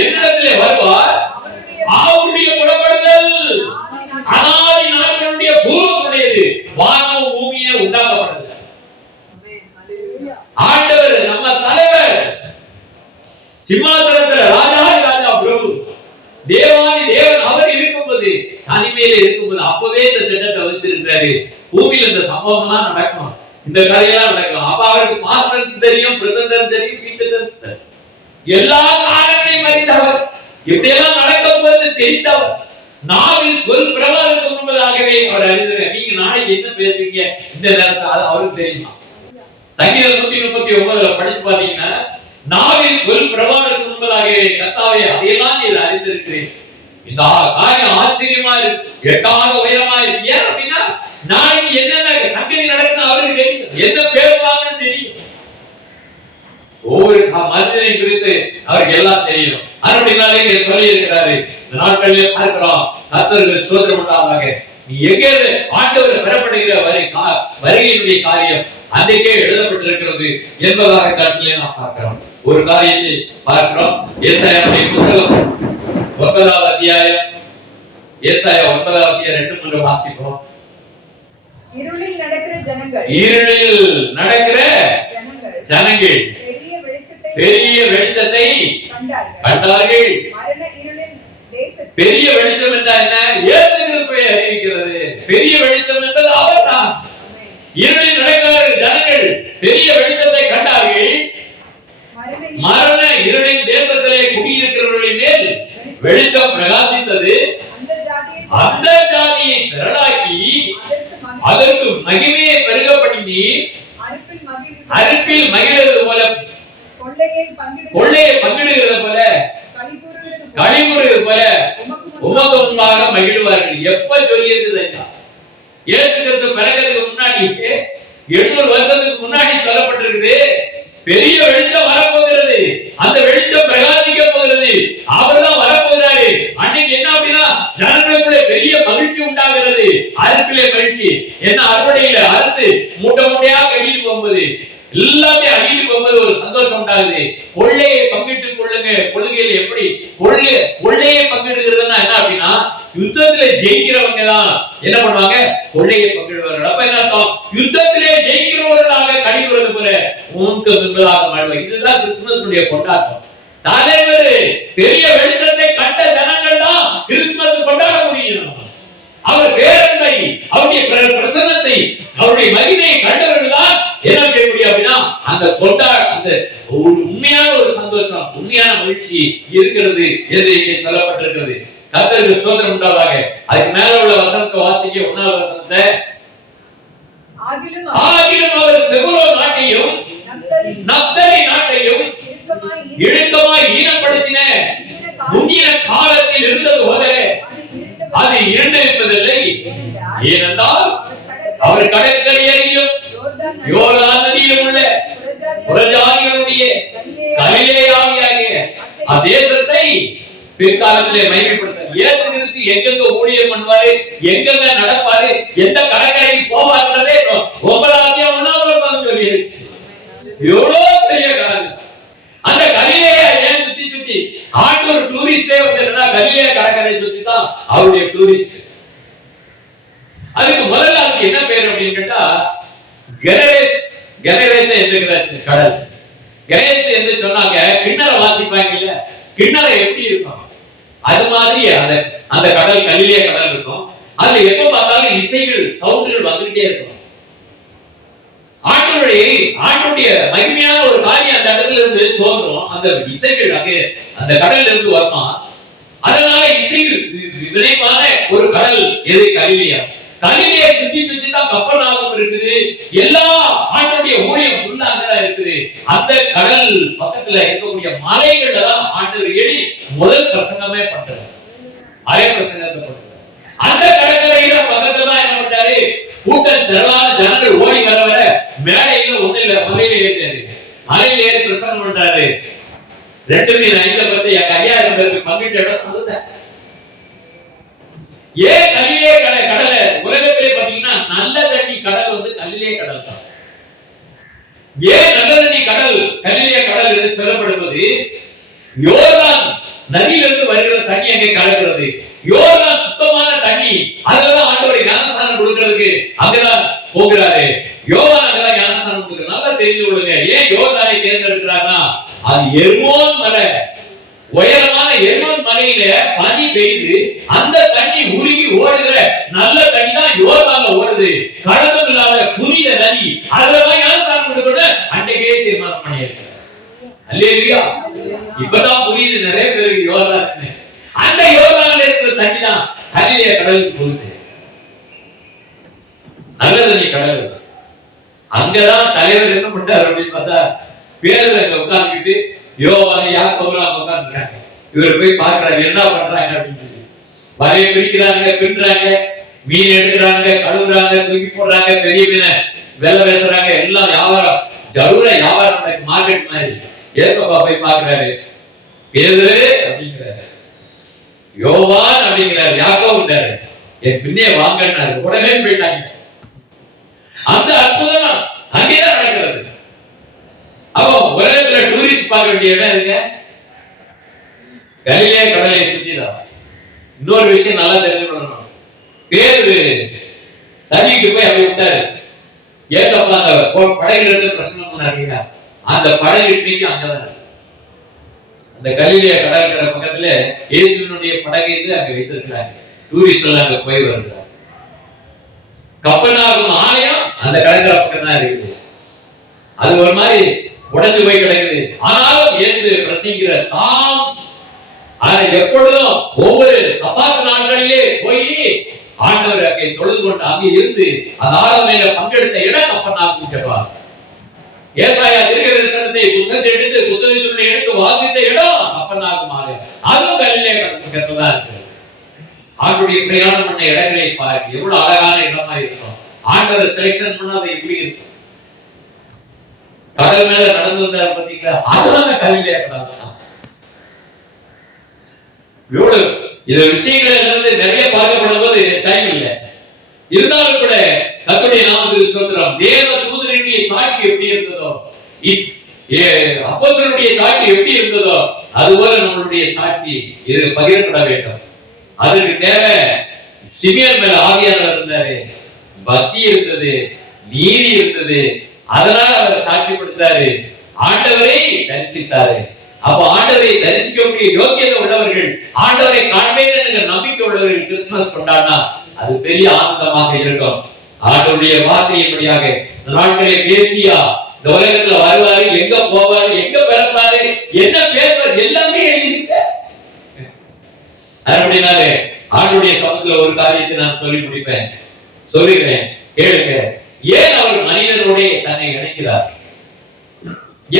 என்னிடத்திலே வருவார். அவருடைய புறப்படுதல் அனாதி நாட்களுடைய பூர்வமுடையது. வானமும் பூமியே உண்டாக்கப்பட்டது. ஆண்டவர் நம்ம தலைவர், சிம்மாசனத்துல ராஜாதி ராஜா பிரபு, தேவாதி தேவன் அவர் இருக்கும்போது, தனிமையில இருக்கும்போது அப்பவே இந்த திட்டத்தை வச்சிருக்கிறாரு. பூமியில இந்த சம்பவம்லாம் நடக்கும், இந்த கதையெல்லாம் நடக்கும். அப்ப அவருக்கு பாஸ்ட் டென்ஸ் தெரியும், பிரசன்ட் டென்ஸ் தெரியும், ஃபியூச்சர் டென்ஸ் தெரியும். எல்லா காலங்களையும் அறிந்தவர், இப்படி எல்லாம் நடக்கும் போது தெரிந்தவர். நாவில் சொல் பிரபாதத்துக்கு முன்பதாகவே அவர் அறிந்தார். நீங்க நாளைக்கு என்ன பேசுவீங்க இந்த நேரத்தில், அது அவருக்கு தெரியுமா? சங்கீதம் 139 படிச்சு பாத்தீங்கன்னா, நாவில் சொல் பிரமாணத்துக்கு முன்பதாக கர்த்தாவே அதையெல்லாம் நீர் அறிந்திருக்கிறேன். இந்த காரியம் ஆச்சரியமா இருக்கு, எட்டாத உயரமா இருக்கு. ஏன் அப்படின்னா நாளைக்கு என்னென்ன சங்கதி நடக்குது அவருக்கு தெரியும், என்ன பேசுவாங்கன்னு தெரியும். ஒவ்வொரு மனிதனை குறித்து அவருக்கு எல்லாம் தெரியும். அப்படினாலே இங்க சொல்லி இருக்கிறாரு. இந்த நாட்களிலே பார்க்கிறோம், கர்த்தருக்கு ஸ்தோத்திரம் உண்டாவதாக. நீ எங்கே ஆண்டவர் பெறப்படுகிற வருகையினுடைய காரியம் அன்றைக்கே எழுதப்பட்டிருக்கிறது என்பதாக கருத்திலே நாம் பார்க்கிறோம். ஒரு காரியத்தை பார்க்கிறோம். ஏசாயாவுடைய புத்தகம் 9வது அத்தியாயம், ஏசாயா 9வது அத்தியாயம் 2-3 வாசிப்போம். இருளில் நடக்கிற ஜனங்கள் ஜனங்கள் பெரிய வெளிச்சத்தை கண்டார்கள். பெரிய வெளிச்சம் என்றால் என்ன? இயேசு கிறிஸ்துவை அறிவிக்கிறது. பெரிய வெளிச்சம் என்பது அவர்தான். இருளில் நடக்கிற ஜனங்கள் பெரிய வெளிச்சத்தை கண்டார்கள். மரண இருளின் தேசத்திலே குடியிருக்கிறவர்களின் மேல் வெளிச்சம் பிரகாசித்தது. அந்த ஜாதியை திரளாக்கி அதற்கு மகிமையை பெருக பண்ணி அறுப்பில் மகிழ்வது போல, கொள்ளையை பங்கிடுகிறது போல, களிகூறுகிறது போல உமக்கு முன்பாக மகிழ்வார்கள். எப்ப சொல்லி இருந்தது? இயேசு கிறிஸ்து பிறக்கிறதுக்கு முன்னாடி 800 வருஷத்துக்கு முன்னாடி சொல்லப்பட்டிருக்குது. பெரிய வெளிச்சம் வரப்போகிறது, அந்த வெளிச்சம் பிரகாசிக்க போகிறது, அவர்தான் வரப்போகிறாரு. அன்னைக்கு என்ன அப்படின்னா ஜனங்களுக்குள்ள பெரிய மகிழ்ச்சி உண்டாகிறது. அறுப்பிலே மகிழ்ச்சி என்ன? அறுவடையில அறுத்து மூட்டை மூட்டையா கட்டிட்டு போகும்போது, எல்லாத்தையும் அடிட்டு போகும்போது ஒரு சந்தோஷம் உண்டாகுது. கொள்ளையை பங்கிட்டுக் கொள்ளுங்க. கொள்கையில எப்படி கொள்ளையை பங்கிடுகிறதுனா என்ன அப்படின்னா, யுத்தத்திலே ஜெயிக்கிறவங்க தான் என்ன பண்ணுவாங்க? கொள்ளையை பங்கிடுவார்கள். அப்ப என்ன அர்த்தம்? யுத்தத்திலே ஜெயிக்கிறவர்களாக கழிவுறது போல உனக்கு என்பதாக மாடுவாங்க. இதுதான் கிறிஸ்துமஸுடைய கொண்டாட்டம். தலைவர் பெரிய வெளிச்சத்தை கண்ட ஜனங்கள் தான் கிறிஸ்துமஸ் கொண்டாட முடியும். அவர் பேரன்பை, அவருடைய பிரசன்னத்தை, அவருடைய மகிமையை கண்டவர்கள் தான் என்ன செய்ய முடியும் அப்படின்னா அந்த அந்த உண்மையான ஒரு சந்தோஷம், உண்மையான மகிழ்ச்சி இருக்கிறது என்று இங்கே சொல்லப்பட்டிருக்கிறது. கர்த்தருக்கு ஸ்தோத்திரம் உண்டாவதாக. அதுக்கு மேல உள்ள வசனத்தை வாசிக்க, 1வது வசனத்தை. ஆகிலும் அவர் செபுலோன் நாட்டையும் நப்தலி நாட்டையும் இழுக்கமாய் ஈனப்படுத்தின முன்னிய காலத்தில் இருந்தது போல அது இரண்டு என்பதில்லை. ஏனென்றால் அவர் கடற்கரையிலும் யோர்தான் நதியிலும் உள்ள புறஜாதிகளுடைய கலிலேயாவியாகிய தேசத்தை பிற்காலத்திலே மகிமைப்படுத்த இயேசு கிறிஸ்து எங்கெங்க ஊழியம் பண்ணுவாரு, எங்கெங்க நடப்பாரு, எந்த கடற்கரைக்கு போவார்ன்றதே 9வது அத்தியாயம் 1வது வசனம் சொல்லிருச்சு. எவ்வளவு பெரிய காரியம். அந்த கலிலேயா ஏன் சுத்தி ஆண்டவர் டூரிஸ்டே வந்து கலிலேயா கடற்கரை சுத்தி தான் அவருடைய டூரிஸ்ட். அதுக்கு முதல்ல அதுக்கு என்ன பேர் அப்படின்னு கேட்டா கெனரேத் என்கிற கடல். கெனரேத் என்று சொன்னாங்க கிண்ணற வாசிப்பாங்க இல்ல, கிண்ணற எப்படி இருக்கும் அது மாதிரி அந்த கடல் கலிலேயா கடல் இருக்கும். அதுல எப்ப பார்த்தாலும் இசைகள், சவுண்டுகள் வந்துகிட்டே இருக்கும். ஆண்டுடைய மகிமையான ஒரு காரியம் அந்த இடத்துல இருந்து தோன்றும். அந்த இசைகள் அங்கே அந்த கடல்ல இருந்து வரணும். அதனால இசைகள் விரைவான ஒரு கடல் எது? கலிலேயா. கலிலேயா சுத்தி தான் கப்பர்நாகும் இருக்குது. எல்லா ஆண்டுடைய ஊழியம் ஃபுல்லா அங்கதான் இருக்குது. அந்த கடல் பக்கத்துல இருக்கக்கூடிய மலைகள்ல தான் ஆண்டவர் ஏறி முதல் பிரசங்கமே பண்றாரு. அரை பிரசங்கத்தை பண்றாரு. அந்த கடற்கரையில பக்கத்துல தான் என்ன பண்றாரு? கூட்டம் திரளான ஜனங்கள் ஓடி வர மேடையில ஒண்ணு இல்ல, மலையில ஏறிட்டாரு. மலையில ஏறி பிரசங்கம் பண்றாரு. 2 மீன் 5 பத்தி எங்க ஐயா இருந்ததுக்கு பங்கிட்ட இடம் சொல்லுங்க. ஏன் கலிலே கடல உலகத்திலே பாத்தீங்கன்னா நல்ல தண்ணி கடல் வந்து கலிலே கடல் தான். ஏன் நல்ல தண்ணி கடல் கலிலே கடல் என்று சொல்லப்படுவது, யோர்தான் நதியிலிருந்து வருகிற தண்ணி அங்கே கலக்கிறது. யோர்தான் சுத்தமான தண்ணி. அதுலதான் ஆண்டவரை ஞானஸ்நானம் கொடுக்கிறதுக்கு அங்கதான் போகிறாரு. யோவான் அங்கதான் ஞானஸ்நானம் கொடுக்கிறார். நல்லா தெரிந்து கொள்ளுங்க. ஏன் யோர்தானை தேர்ந்தெடுக்கிறார்னா, அது எர்மோன் மலை, உயரமான எர்மோன் மலையில பனி பெய்து அந்த தண்ணி உருகி ஓடுகிற நல்ல தண்ணி தான் யோர்தான்ல ஓடுது. கடந்தம் இல்லாத புனித நதி. அதுலதான் ஞானஸ்நானம் கொடுக்கணும் அன்றைக்கே தீர்மானம் பண்ணியிருக்கிறார். அல்லேலூயா. இப்பதான் புரியுது நிறைய பேருக்கு யோர்தான். அந்த யோர்தான்ல இருக்கிற தண்ணி தான் கலிலேயா கடலுக்கு போகுது. நல்ல தண்ணி கடல். அங்கதான் தலைவர் என்ன பண்ணாரு அப்படின்னு பார்த்தா பேருல அங்க உட்கார்ந்துக்கிட்டு யோவான் யாக்கோபுலாம் உட்கார்ந்துருக்காங்க. இவர் போய் பாக்குறாரு என்ன பண்றாங்க அப்படின்னு சொல்லி. வலையை பிரிக்கிறாங்க, பின்றாங்க, மீன் எடுக்கிறாங்க, கழுவுறாங்க, தூக்கி போடுறாங்க, பெரிய மீனை வேலை பேசுறாங்க, எல்லாம் வியாபாரம் ஜவுள வியாபாரம் மார்க்கெட் மாதிரி. ஏசப்பா போய் பாக்குறாரு, பேரு அப்படிங்கிறாரு, யோவான் அப்படிங்கிறாரு, யாக்கோபுன்றாரு, என் பின்னே வாங்கினாரு. உடனே போயிட்டாங்க. அந்த அற்புதம் அங்கேதான் நடக்கிறது. அப்போ உலகத்துல டூரிஸ்ட் பார்க்க வேண்டிய இடம் இருக்க கலிலே கடலை சுத்திதான். இன்னொரு விஷயம் நல்லா தெரிஞ்சு கொள்ளணும். பேரு தண்ணிக்கு போய் அப்படி விட்டாரு. ஏசப்பா அந்த படகுல இருந்து பிரச்சனை பண்ணாருங்க. அந்த படகு இன்னைக்கு அங்கதான் அந்த கலிலே கடற்கரை பக்கத்துல இயேசுவினுடைய படகை அங்க வைத்திருக்கிறாங்க. டூரிஸ்ட் எல்லாம் அங்க போய் வருகிறாங்க. கப்பனாகும் ஆலயம் அந்த கடற்கரை பக்கம் தான் இருக்குது. அது ஒரு மாதிரி உடைஞ்சு போய் கிடக்குது. ஆனாலும் இயேசு பிரசங்கிற தாம் எப்பொழுதும் ஒவ்வொரு சப்பாத்து நாட்களிலே போய் ஆண்டவர் அங்கே தொழுது கொண்டு அங்கே இருந்து அந்த ஆராதனையில பங்கெடுத்த இடம் கப்பனாகும் சொல்வார். ஏசாயா தீர்க்கதரிசனத்தை புத்தகத்தை எடுத்து புத்தகத்தினுடைய எடுத்து வாசித்த இடம் கப்பனாகும் ஆலயம். அதுவும் கலிலே பக்கத்துல தான் இருக்கு. ஆண்டுடைய பிரயாணம் பண்ண இடங்களை பாருங்க, எவ்வளவு அழகான இடமா இருக்கும். ஆண்டவர் செலக்ஷன் பண்ணது எப்படி இருக்கும். கடல் மேல நடந்து வந்தார் பாத்தீங்களா, அதுதான் கலிலே கடல். எவ்வளவு இந்த விஷயங்கள் இருந்து நிறைய பார்க்கப்படும் போது டைம் இல்லை. இருந்தாலும் கூட கர்த்தருடைய நாமத்துக்கு ஸ்தோத்திரம். தேவ தூதனுடைய சாட்சி எப்படி இருந்ததோ, அப்போஸ்தலனுடைய சாட்சி எப்படி இருந்ததோ, அதுபோல நம்மளுடைய சாட்சி இது பகிரப்பட வேண்டும். அதுக்கு தேவை சிமியோன் மேல ஆவியானவர் இருந்தாரு, பக்தி இருந்தது, நீதி இருந்தது. அதனால அவர் சாட்சி கொடுத்தாரு, ஆண்டவரை தரிசித்தாரு. அப்ப ஆண்டவரை தரிசிக்கக்கூடிய யோக்கியதை உள்ளவர்கள், ஆண்டவரை காண்பேன் என்கிற நம்பிக்கை உள்ளவர்கள் கிறிஸ்துமஸ் கொண்டாடினா அது பெரிய ஆனந்தமாக இருக்கும். ஆண்டவருடைய வார்த்தையின்படியாக இந்த நாட்களே பேசியா இந்த உலகத்துல வருவாரு, எங்க போவாரு, எங்க பிறப்பாரு, என்ன பேசுவார், எல்லாமே எழுதியிருக்க. அப்படினாலே ஆண்டுடைய சமூகத்துல ஒரு காரியத்தை நான் சொல்லி முடிப்பேன், சொல்லுகிறேன், கேளுங்க. ஏன் அவர் மனிதனோட தன்னை இணைக்கிறார்?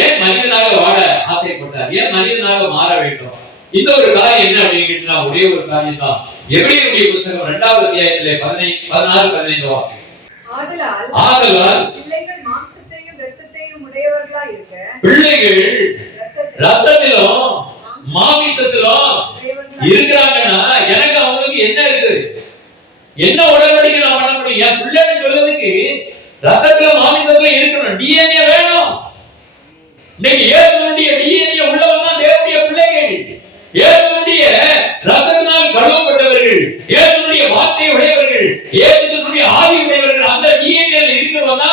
ஏன் மனிதனாக வாழ ஆசைப்பட்டார்? ஏன் மனிதனாக மாற வேண்டும்? இந்த ஒரு காரியம் என்ன அப்படின்னா ஒரே ஒரு காரியம் தான். எபிரேயருடைய புத்தகம் 2வது அத்தியாயத்திலே 16-15 வாசிக்கிறோம். ஆதலால் பிள்ளைகள் மாம்சத்தையும் இரத்தத்தையும் உடையவர்களாய் இருக்க, பிள்ளைகள் இரத்தத்திலும் மாமிசத்திலும் இருக்கிறாங்கன்னா எனக்கு அவங்களுக்கு என்ன இருக்கு? என்ன உடன்படிக்கை நான் பண்ண முடியும்? என் பிள்ளைன்னு சொல்றதுக்கு ரத்தத்துல மாமிசத்துல இருக்கணும், டிஎன்ஏ வேணும். இன்னைக்கு இயேசுவுடைய டிஎன்ஏ உள்ளவங்க தான் தேவனுடைய பிள்ளைகள். இயேசுவுடைய ரத்தத்தினால் கழுவப்பட்டவர்கள், இயேசுவுடைய வார்த்தை உடையவர்கள், இயேசுவுடைய ஆவி உடையவர்கள். அந்த டிஎன்ஏ இருக்கிறவங்க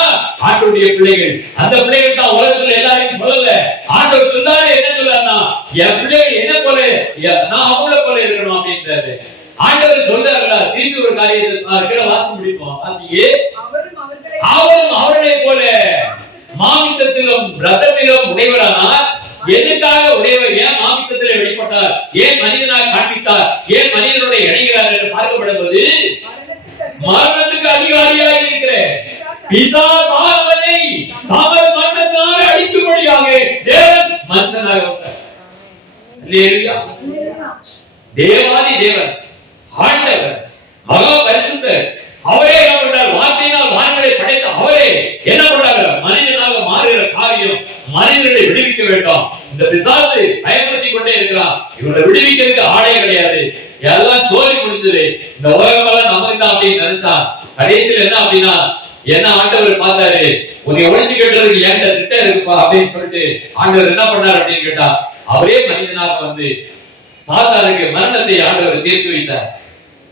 ஆண்டவருடைய பிள்ளைகள். அந்த பிள்ளைகள் தான் உலகத்துல எல்லாரையும் சொல்லல. ஆண்டவர் சொல்லாரு, என்ன சொல்லாருன்னா என் பிள்ளைகள் என்ன போல நான் அவங்கள போல இருக்கணும் அப்படின்றாரு. ஆண்டவர் சொல்றாருல. திரும்பி ஒரு காரியத்தை வாசி முடிப்போம். வாசியே, அவரும் அவர்களை போல மாமிசத்திலும் ரத்தத்திலும் உடையவரானார். எதற்காக உடையவர்? ஏன் மாமிசத்தில் வெளிப்பட்டார்? ஏன் மனிதனாக காண்பித்தார்? ஏன் மனிதனுடைய இணைகிறார் என்று பார்க்கப்படும்போது மரணத்துக்கு அதிகாரியாக இருக்கிற பிசாசானவனை தமது மரணத்தினால அழிக்கும்படியாக தேவன் மனுஷனாக வந்தார். அல்லேலூயா. தேவாதி தேவன், ஆண்டவர், மகா பரிசுத்தர், அவரே என்ன பண்றார்? வார்த்தையினால் வானங்களை படைத்த அவரே என்ன பண்றாரு? மனிதனாக மாறுகிற காரியம் மனிதர்களை விடுவிக்க வேண்டும். இந்த பிசாசு பயன்படுத்தி கொண்டே இருக்கிறான். இவரை விடுவிக்கிறதுக்கு ஆளே கிடையாது, எல்லாம் சோரி முடிஞ்சது, இந்த உலகம் எல்லாம் நமக்கு தான் அப்படின்னு நினைச்சான். கடைசியில் என்ன அப்படின்னா, என்ன ஆண்டவர் பார்த்தாரு, உன்னை ஒழிச்சு கேட்டதுக்கு என்கிட்ட திட்டம் இருக்குப்பா அப்படின்னு சொல்லிட்டு ஆண்டவர் என்ன பண்ணார் அப்படின்னு கேட்டா, அவரே மனிதனாக வந்து சாத்தானுக்கு மரணத்தை ஆண்டவர் தீர்த்து வைத்தார்.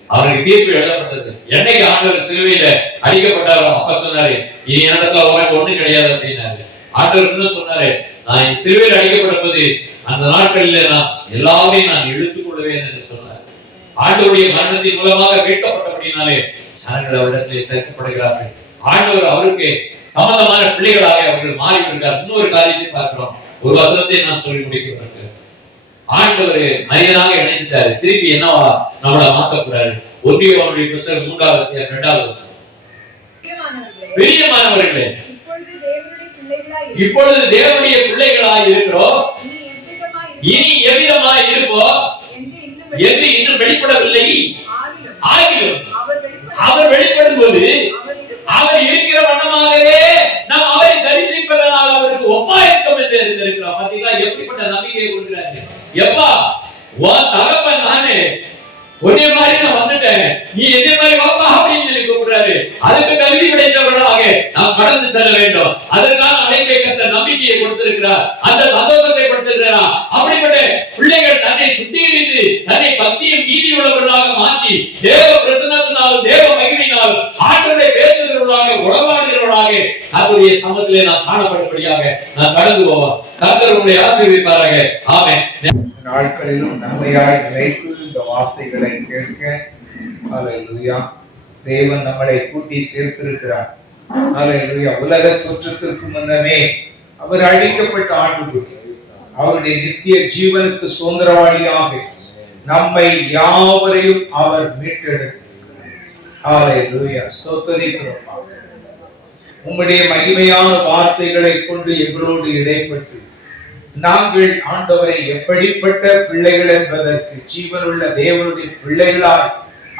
அவருக்கு தீர்ப்பு எழுதப்பட்டது. என்னைக்கு ஆண்டவர் சிலுவையில அடிக்கப்பட்டாரோ அப்ப சொன்னாரு, இனி இடத்துல உனக்கு ஒண்ணு கிடையாது அப்படின்னாரு. ஆண்டவர் என்ன சொன்னாரு? நான் சிலுவையில் அடிக்கப்பட்ட போது அந்த நாட்களில நான் எல்லாரையும் நான் இழுத்துக் கொள்வேன் என்று சொன்னார். ஆண்டவருடைய மரணத்தின் மூலமாக மீட்கப்பட்டபடினாலே ஜனங்கள் அவரிடத்திலே சேர்க்கப்படுகிறார்கள். ஆண்டவர் அவருக்கு சம்பந்தமான பிள்ளைகளாக அவர்கள் மாறி இருக்கிறார். இன்னொரு காரியத்தை பார்க்கிறோம். ஒரு வசனத்தை நான் சொல்லி முடிக்கிறேன். ஆண்டவர் மனிதனாக இணைந்தாரு. திருப்பி என்னவா நம்மள மாற்றக்கூடாது. ஒன்றியவனுடைய புத்தகம் 3வது 2வது வசனம். பிரியமானவர்களே, இப்பொழுது தேவனுடைய பிள்ளைகளாய் இருக்கிறோம், இனி எவ்விதமாய் இருப்போம் என்று இன்னும் வெளிப்படவில்லை. ஆகிலும் அவர் வெளிப்படும் போது அவர் இருக்கிற வண்ணமாகவே நாம் அவரை தரிசிப்பதனால் அவருக்கு ஒப்பாயிருக்கும் என்று இருக்கிறோம். பாத்தீங்களா எப்படிப்பட்ட நம்பிக்கையை கொடுக்கிறாரு. எப்பா உன் தகப்பன் நானே, ஒரே மாதிரி நான் வந்துட்டேன், நீ எதே மாதிரி வாப்பா அப்படின்னு சொல்லி கூப்பிடுறாரு. அதுக்கு கல்வி கிடைத்தவர்களாக நாம் கடந்து செல்ல வேண்டும். அதற்கான அழைப்பை கர்த்தர் நம்பிக்கையை கொடுத்திருக்கிறார், அந்த சந்தோஷத்தை கொடுத்திருக்கிறார். அப்படிப்பட்ட பிள்ளைகள் தன்னை சுத்திகரித்து தன்னை பக்தியும் நீதி உள்ளவர்களாக மாற்றி தேவ பிரசன்னத்தினாலும் தேவ மகிமையினாலும் ஆற்றலை பேசுகிறவர்களாக உளவாடுகிறவர்களாக அவருடைய சமூகத்திலே நாம் காணப்படும்படியாக நாம் கடந்து போவோம். கர்த்தர் உங்களை ஆசீர்வதிப்பாராக. ஆமென். நாட்களிலும் நன்மையாய் நினைத்து இந்த வார்த்தைகளை கேட்க ஹல்லேலூயா. தேவன் நம்மளை கூட்டி சேர்த்திருக்கிறார். ஹல்லேலூயா. உலக தோற்றத்திற்கு முன்னமே அவர் அழிக்கப்பட்ட ஆட்டுக்குட்டி, அவருடைய நித்திய ஜீவனுக்கு சுதந்திரவாளியாக நம்மை யாவரையும் அவர் மீட்டெடுத்தார். ஹல்லேலூயா. ஸ்தோத்திரிக்கிறோம். உம்முடைய மகிமையான வார்த்தைகளை கொண்டு எங்களோடு இடைப்பட்டு நாங்கள் ஆண்டவரை எப்படிப்பட்ட பிள்ளைகள் என்பதற்கு ஜீவனுள்ள தேவனுடைய பிள்ளைகளாய்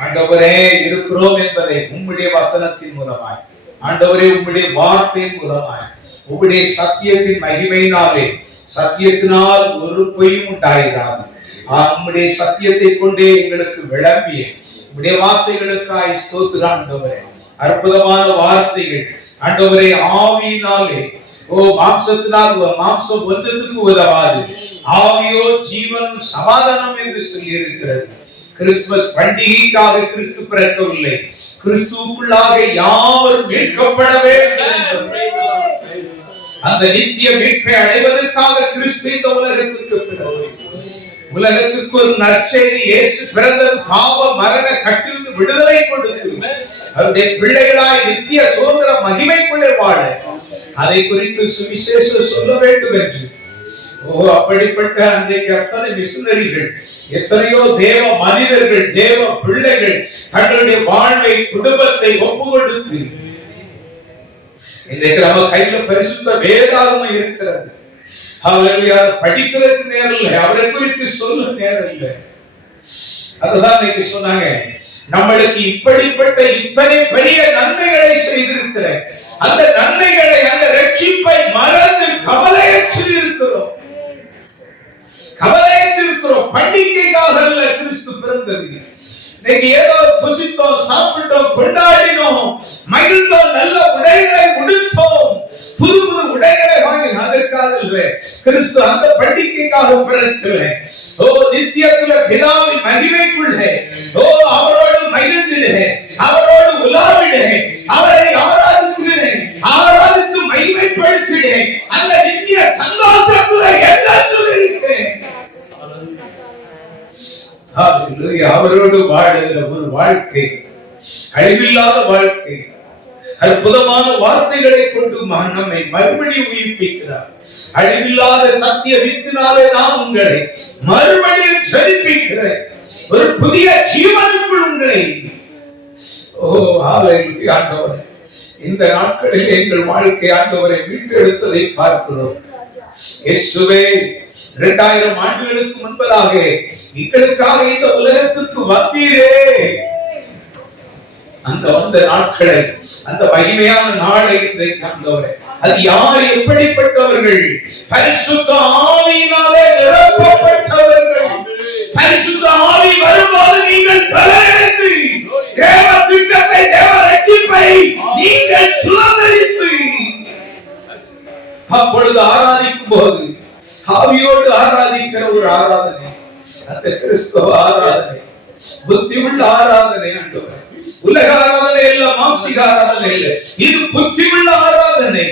ஆண்டவரே இருக்கிறோம் என்பதை உம்முடைய வசனத்தின் மூலமாய், ஆண்டவரே உம்முடைய வார்த்தையின் மூலமாய், உம்முடைய சத்தியத்தின் மகிமையினாலே, சத்தியத்தினால் ஒரு பொய்யும் உண்டாயிராது, உம்முடைய சத்தியத்தை கொண்டே எங்களுக்கு விளம்பிய உம்முடைய வார்த்தைகளுக்காய் ஸ்தோத்திரம் ஆண்டவரே. அற்புதமான வார்த்தைகள் ஆண்டவரே, ஆவியினாலே மாம்சத்தினால் மாம்சம் ஒன்றுக்கு உதவாது, ஆவியோ ஜீவனும் சமாதானம் என்று சொல்லி இருக்கிறது. கிறிஸ்துமஸ் பண்டிகைக்காக கிறிஸ்து பிறக்கவில்லை, கிறிஸ்துவுக்குள்ளாக யாவரும் மீட்கப்பட வேண்டும் என்பது, அந்த நித்திய மீட்பை அடைவதற்காக கிறிஸ்து இந்த உலகத்திற்கு பிறகு உலகத்திற்கு ஒரு நற்செய்தி, இயேசு பிறந்தது பாவ மரண கட்டிலிருந்து விடுதலை கொடுத்து அவருடைய பிள்ளைகளாய் நித்திய சுதந்திர மகிமைக்குள்ளே வாழ அதை குறித்து சுவிசேஷம் சொல்ல வேண்டும் என்று அப்படிப்பட்ட அன்றைக்கு அத்தனை மிஷனரிகள், எத்தனையோ தேவ மனிதர்கள், தேவ பிள்ளைகள் தங்களுடைய வாழ்வை குடும்பத்தை ஒப்பு கொடுத்து இன்றைக்கு நம்ம கையில பரிசுத்த வேதாகமம் இருக்கிறது. படிக்கிறதுக்கு நேரம் இல்லை, அவரை குறித்து சொல்ல நேரம் இல்லை. அதுதான் இன்னைக்கு சொன்னாங்க, நம்மளுக்கு இப்படிப்பட்ட இத்தனை பெரிய நன்மைகளை செய்திருக்கிற அந்த நன்மைகளை, அந்த ரட்சிப்பை மறந்து கவலையற்று இருக்கிறோம். பண்டிகைக்காக அல்ல கிறிஸ்து பிறந்தது. இன்னைக்கு ஏதோ புசித்தோம், சாப்பிட்டோம், கொண்டாடினோம், மகிழ்ந்தோம், நல்ல உடைகளை உடுத்தோம், புது புது உடைகளை வாங்கி, அதற்காக இல்லை. கிறிஸ்து அந்த பண்டிகைக்காக பிறக்கல. நித்தியத்துல பிதாவின் மகிமைக்குள்ளே அவரோடு மகிழ்ந்திட, அவரோடு உலாவிட, அவரை ஆராதித்து மகிமைப்படுத்திட, அந்த நித்திய சந்தோஷத்துல என்றும் இருக்கு. அவரோடு வாழுகிற ஒரு வாழ்க்கை, அழிவில்லாத வாழ்க்கை, அற்புதமான வார்த்தைகளை கொண்டு நம்மை மறுபடியும் உயிர்ப்பிக்கிறார். அழிவில்லாத சத்திய வித்தினாலே நான் உங்களை மறுபடியும் செழிப்பிக்கிறேன், ஒரு புதிய ஜீவனுக்குள் உங்களை. ஆண்டவரே, இந்த நாட்களில் எங்கள் வாழ்க்கை ஆண்டவரை மீட்டெடுத்ததை பார்க்கிறோம். இயேசுவே, 2000 ஆண்டுகளுக்கு முன்பதாக எங்களுக்காக இந்த உலகத்துக்கு வந்தீரே. அந்த வந்த நாட்களை, அந்த மகிமையான நாளை இன்றைக்கு ஆண்டவரே, அது யார், எப்படிப்பட்டவர்கள்? பரிசுத்த ஆவியினாலே நிரப்பப்பட்டவர்கள். பரிசுத்த ஆவி வரும்போது நீங்கள் பலனடைந்து தேவ திட்டத்தை, தேவ ரட்சிப்பை நீங்கள் சுதந்தரித்து அப்பொழுது ஆராதிக்கும் போது ஆவியோடு ஆராதிக்கிற ஒரு ஆராதனை, அந்த கிறிஸ்துவ ஆராதனை, புத்தி உள்ள ஆராதனை. ஆண்டவரே, உலக ஆராதனை இல்ல, மாம்சிக ஆராதனை இல்ல, இது புத்தி உள்ள ஆராதனை,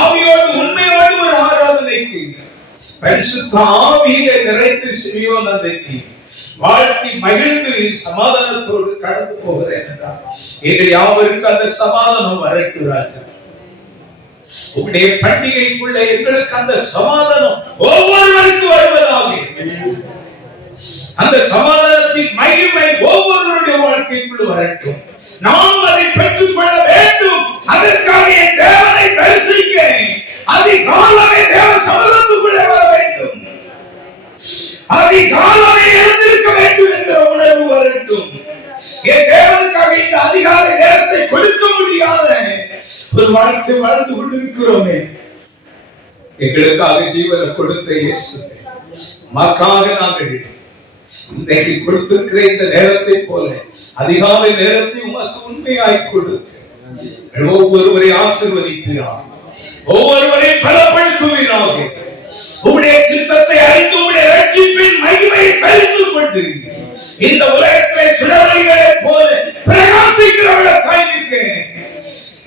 ஆவியோடு உண்மையோடு ஒரு ஆராதனைக்கு பரிசுத்த ஆவியிலே நிறைந்து சிமியோன் அன்றைக்கு வாழ்த்தி மகிழ்ந்து சமாதானத்தோடு கடந்து போகிறேன் என்றார். எங்கள் யாவருக்கு அந்த சமாதானம் வரட்டு ராஜா. உங்களுடைய பண்டிகைக்குள்ள எங்களுக்கு அந்த சமாதானம் ஒவ்வொருவருக்கு வருவதாக, அந்த சமாதானத்தின் மகிமை ஒவ்வொருவருடைய வாழ்க்கைக்குள்ள வரட்டும். நாம் அதை பெற்றுக் கொள்ள வேண்டும். அதற்காக என் தேவனை தரிசிக்கிறேன், அதிகாலமே தேவ சமூகத்துக்குள்ளே வர வேண்டும். அதிகாலமே எழுந்திருக்க வேண்டும் என்கிற உணர்வு வரட்டும். என் தேவனுக்காக இந்த அதிகால நேரத்தை கொடுக்க முடியாத ஒரு வாழ்க்கை வாழ்ந்து கொண்டிருக்கிறோமே. எங்களுக்காக ஜீவனை கொடுத்த இயேசு மக்காக நாங்கள் இன்றைக்கு கொடுத்திருக்கிற இந்த நேரத்தை போல அதிகாலை நேரத்தை உமக்கு உண்மையாய் கொடுக்க ஒவ்வொருவரை ஆசீர்வதிக்கிறார், ஒவ்வொருவரை பலப்படுத்துவீராக. உம்முடைய சித்தத்தை அறிந்து உம்முடைய ரட்சிப்பின் மகிமையை கருத்துக் கொண்டு இந்த உலகத்திலே சுடர்களை போல பிரகாசிக்கிறவர்களாய் இருக்கிறேன்.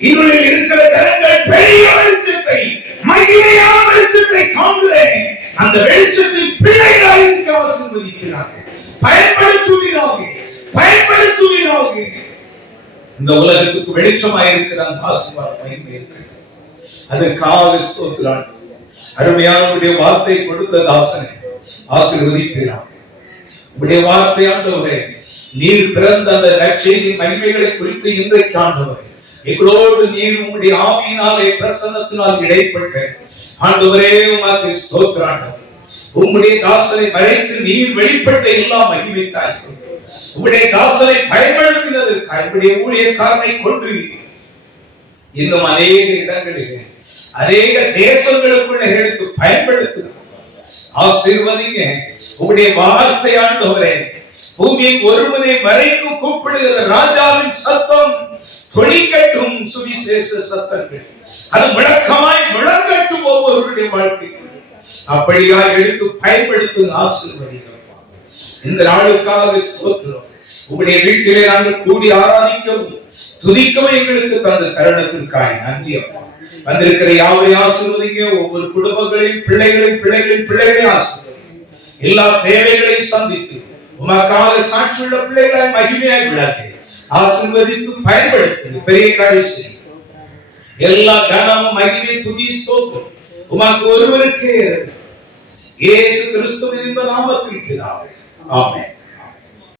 இருளில் இருக்கிற ஜனங்கள் பெரிய வெளிச்சத்தை, மகிமையான வெளிச்சத்தை காண்கிறேன். அந்த வெளிச்சத்தில் பிள்ளைகளாய் இருக்க ஆசீர்வதிக்கிறார்கள். பயன்படுத்துவீராக. இந்த உலகத்துக்கு வெளிச்சமாய் இருக்கிற அந்த ஆசீர்வாத மகிமை இருக்கிறது. அதற்காக ஸ்தோத்திரம். அருமையான வார்த்தை கொடுத்த தாசனை ஆசீர்வதிக்கிறார். உடைய வார்த்தை ஆண்டவரே, நீர் பிறந்த அந்த நற்செய்தியின் மகிமைகளை குறித்து இன்றைக்கு ஆண்டவரே எங்களோடு நீர் உம்முடைய ஆவியினாலே பிரசன்னத்தினால் இடைப்பட்ட ஆண்டவரே உமக்கு ஸ்தோத்திரம். உம்முடைய தாசனை மறைத்து நீர் வெளிப்பட்ட எல்லா மகிமைக்காய் உம்முடைய தாசனை பயன்படுத்தினதற்காக உம்முடைய ஊழியக்காரனை கொண்டு இன்னும் அநேக இடங்களிலே அநேக தேசங்களுக்குள்ள எடுத்து பயன்படுத்துகிறோம். ஆசீர்வதிங்க. உம்முடைய வார்த்தை ஆண்டவரே பூமியை ஒருவனை வரைக்கும் கூப்பிடுகிற ராஜாவின் சத்தம் தொழிக்கட்டும். சுவிசேஷ சத்தங்கள் அது முழக்கமாய் முழங்கட்டும் ஒவ்வொருவருடைய வாழ்க்கைக்கு. அப்படியா எடுத்து பயன்படுத்தும். ஆசீர்வதிங்க. இந்த நாளுக்காக ஸ்தோத்திரம். உங்களுடைய வீட்டிலே நாங்கள் கூடி ஆராதிக்கவும் துதிக்கவும் எங்களுக்கு தந்த தருணத்திற்காய் நன்றி அப்பா. வந்திருக்கிற யாவரையும் ஆசீர்வதிங்க. ஒவ்வொரு குடும்பங்களையும் பிள்ளைகளையும் ஆசீர்வதிங்க. எல்லா தேவைகளையும் சந்தித்து உமக்காக சாட்சியுள்ள பிள்ளைகளாய் மகிமையாய் விளக்கு ஆசீர்வதித்து பயன்படுத்து. பெரிய காரியம் செய்யும். எல்லா கனமும் மகிமை துதி ஸ்தோத்திரம் உமக்கு ஒருவருக்கே இயேசு கிறிஸ்துவின் நாமத்தில் பிதாவே. ஆமென்.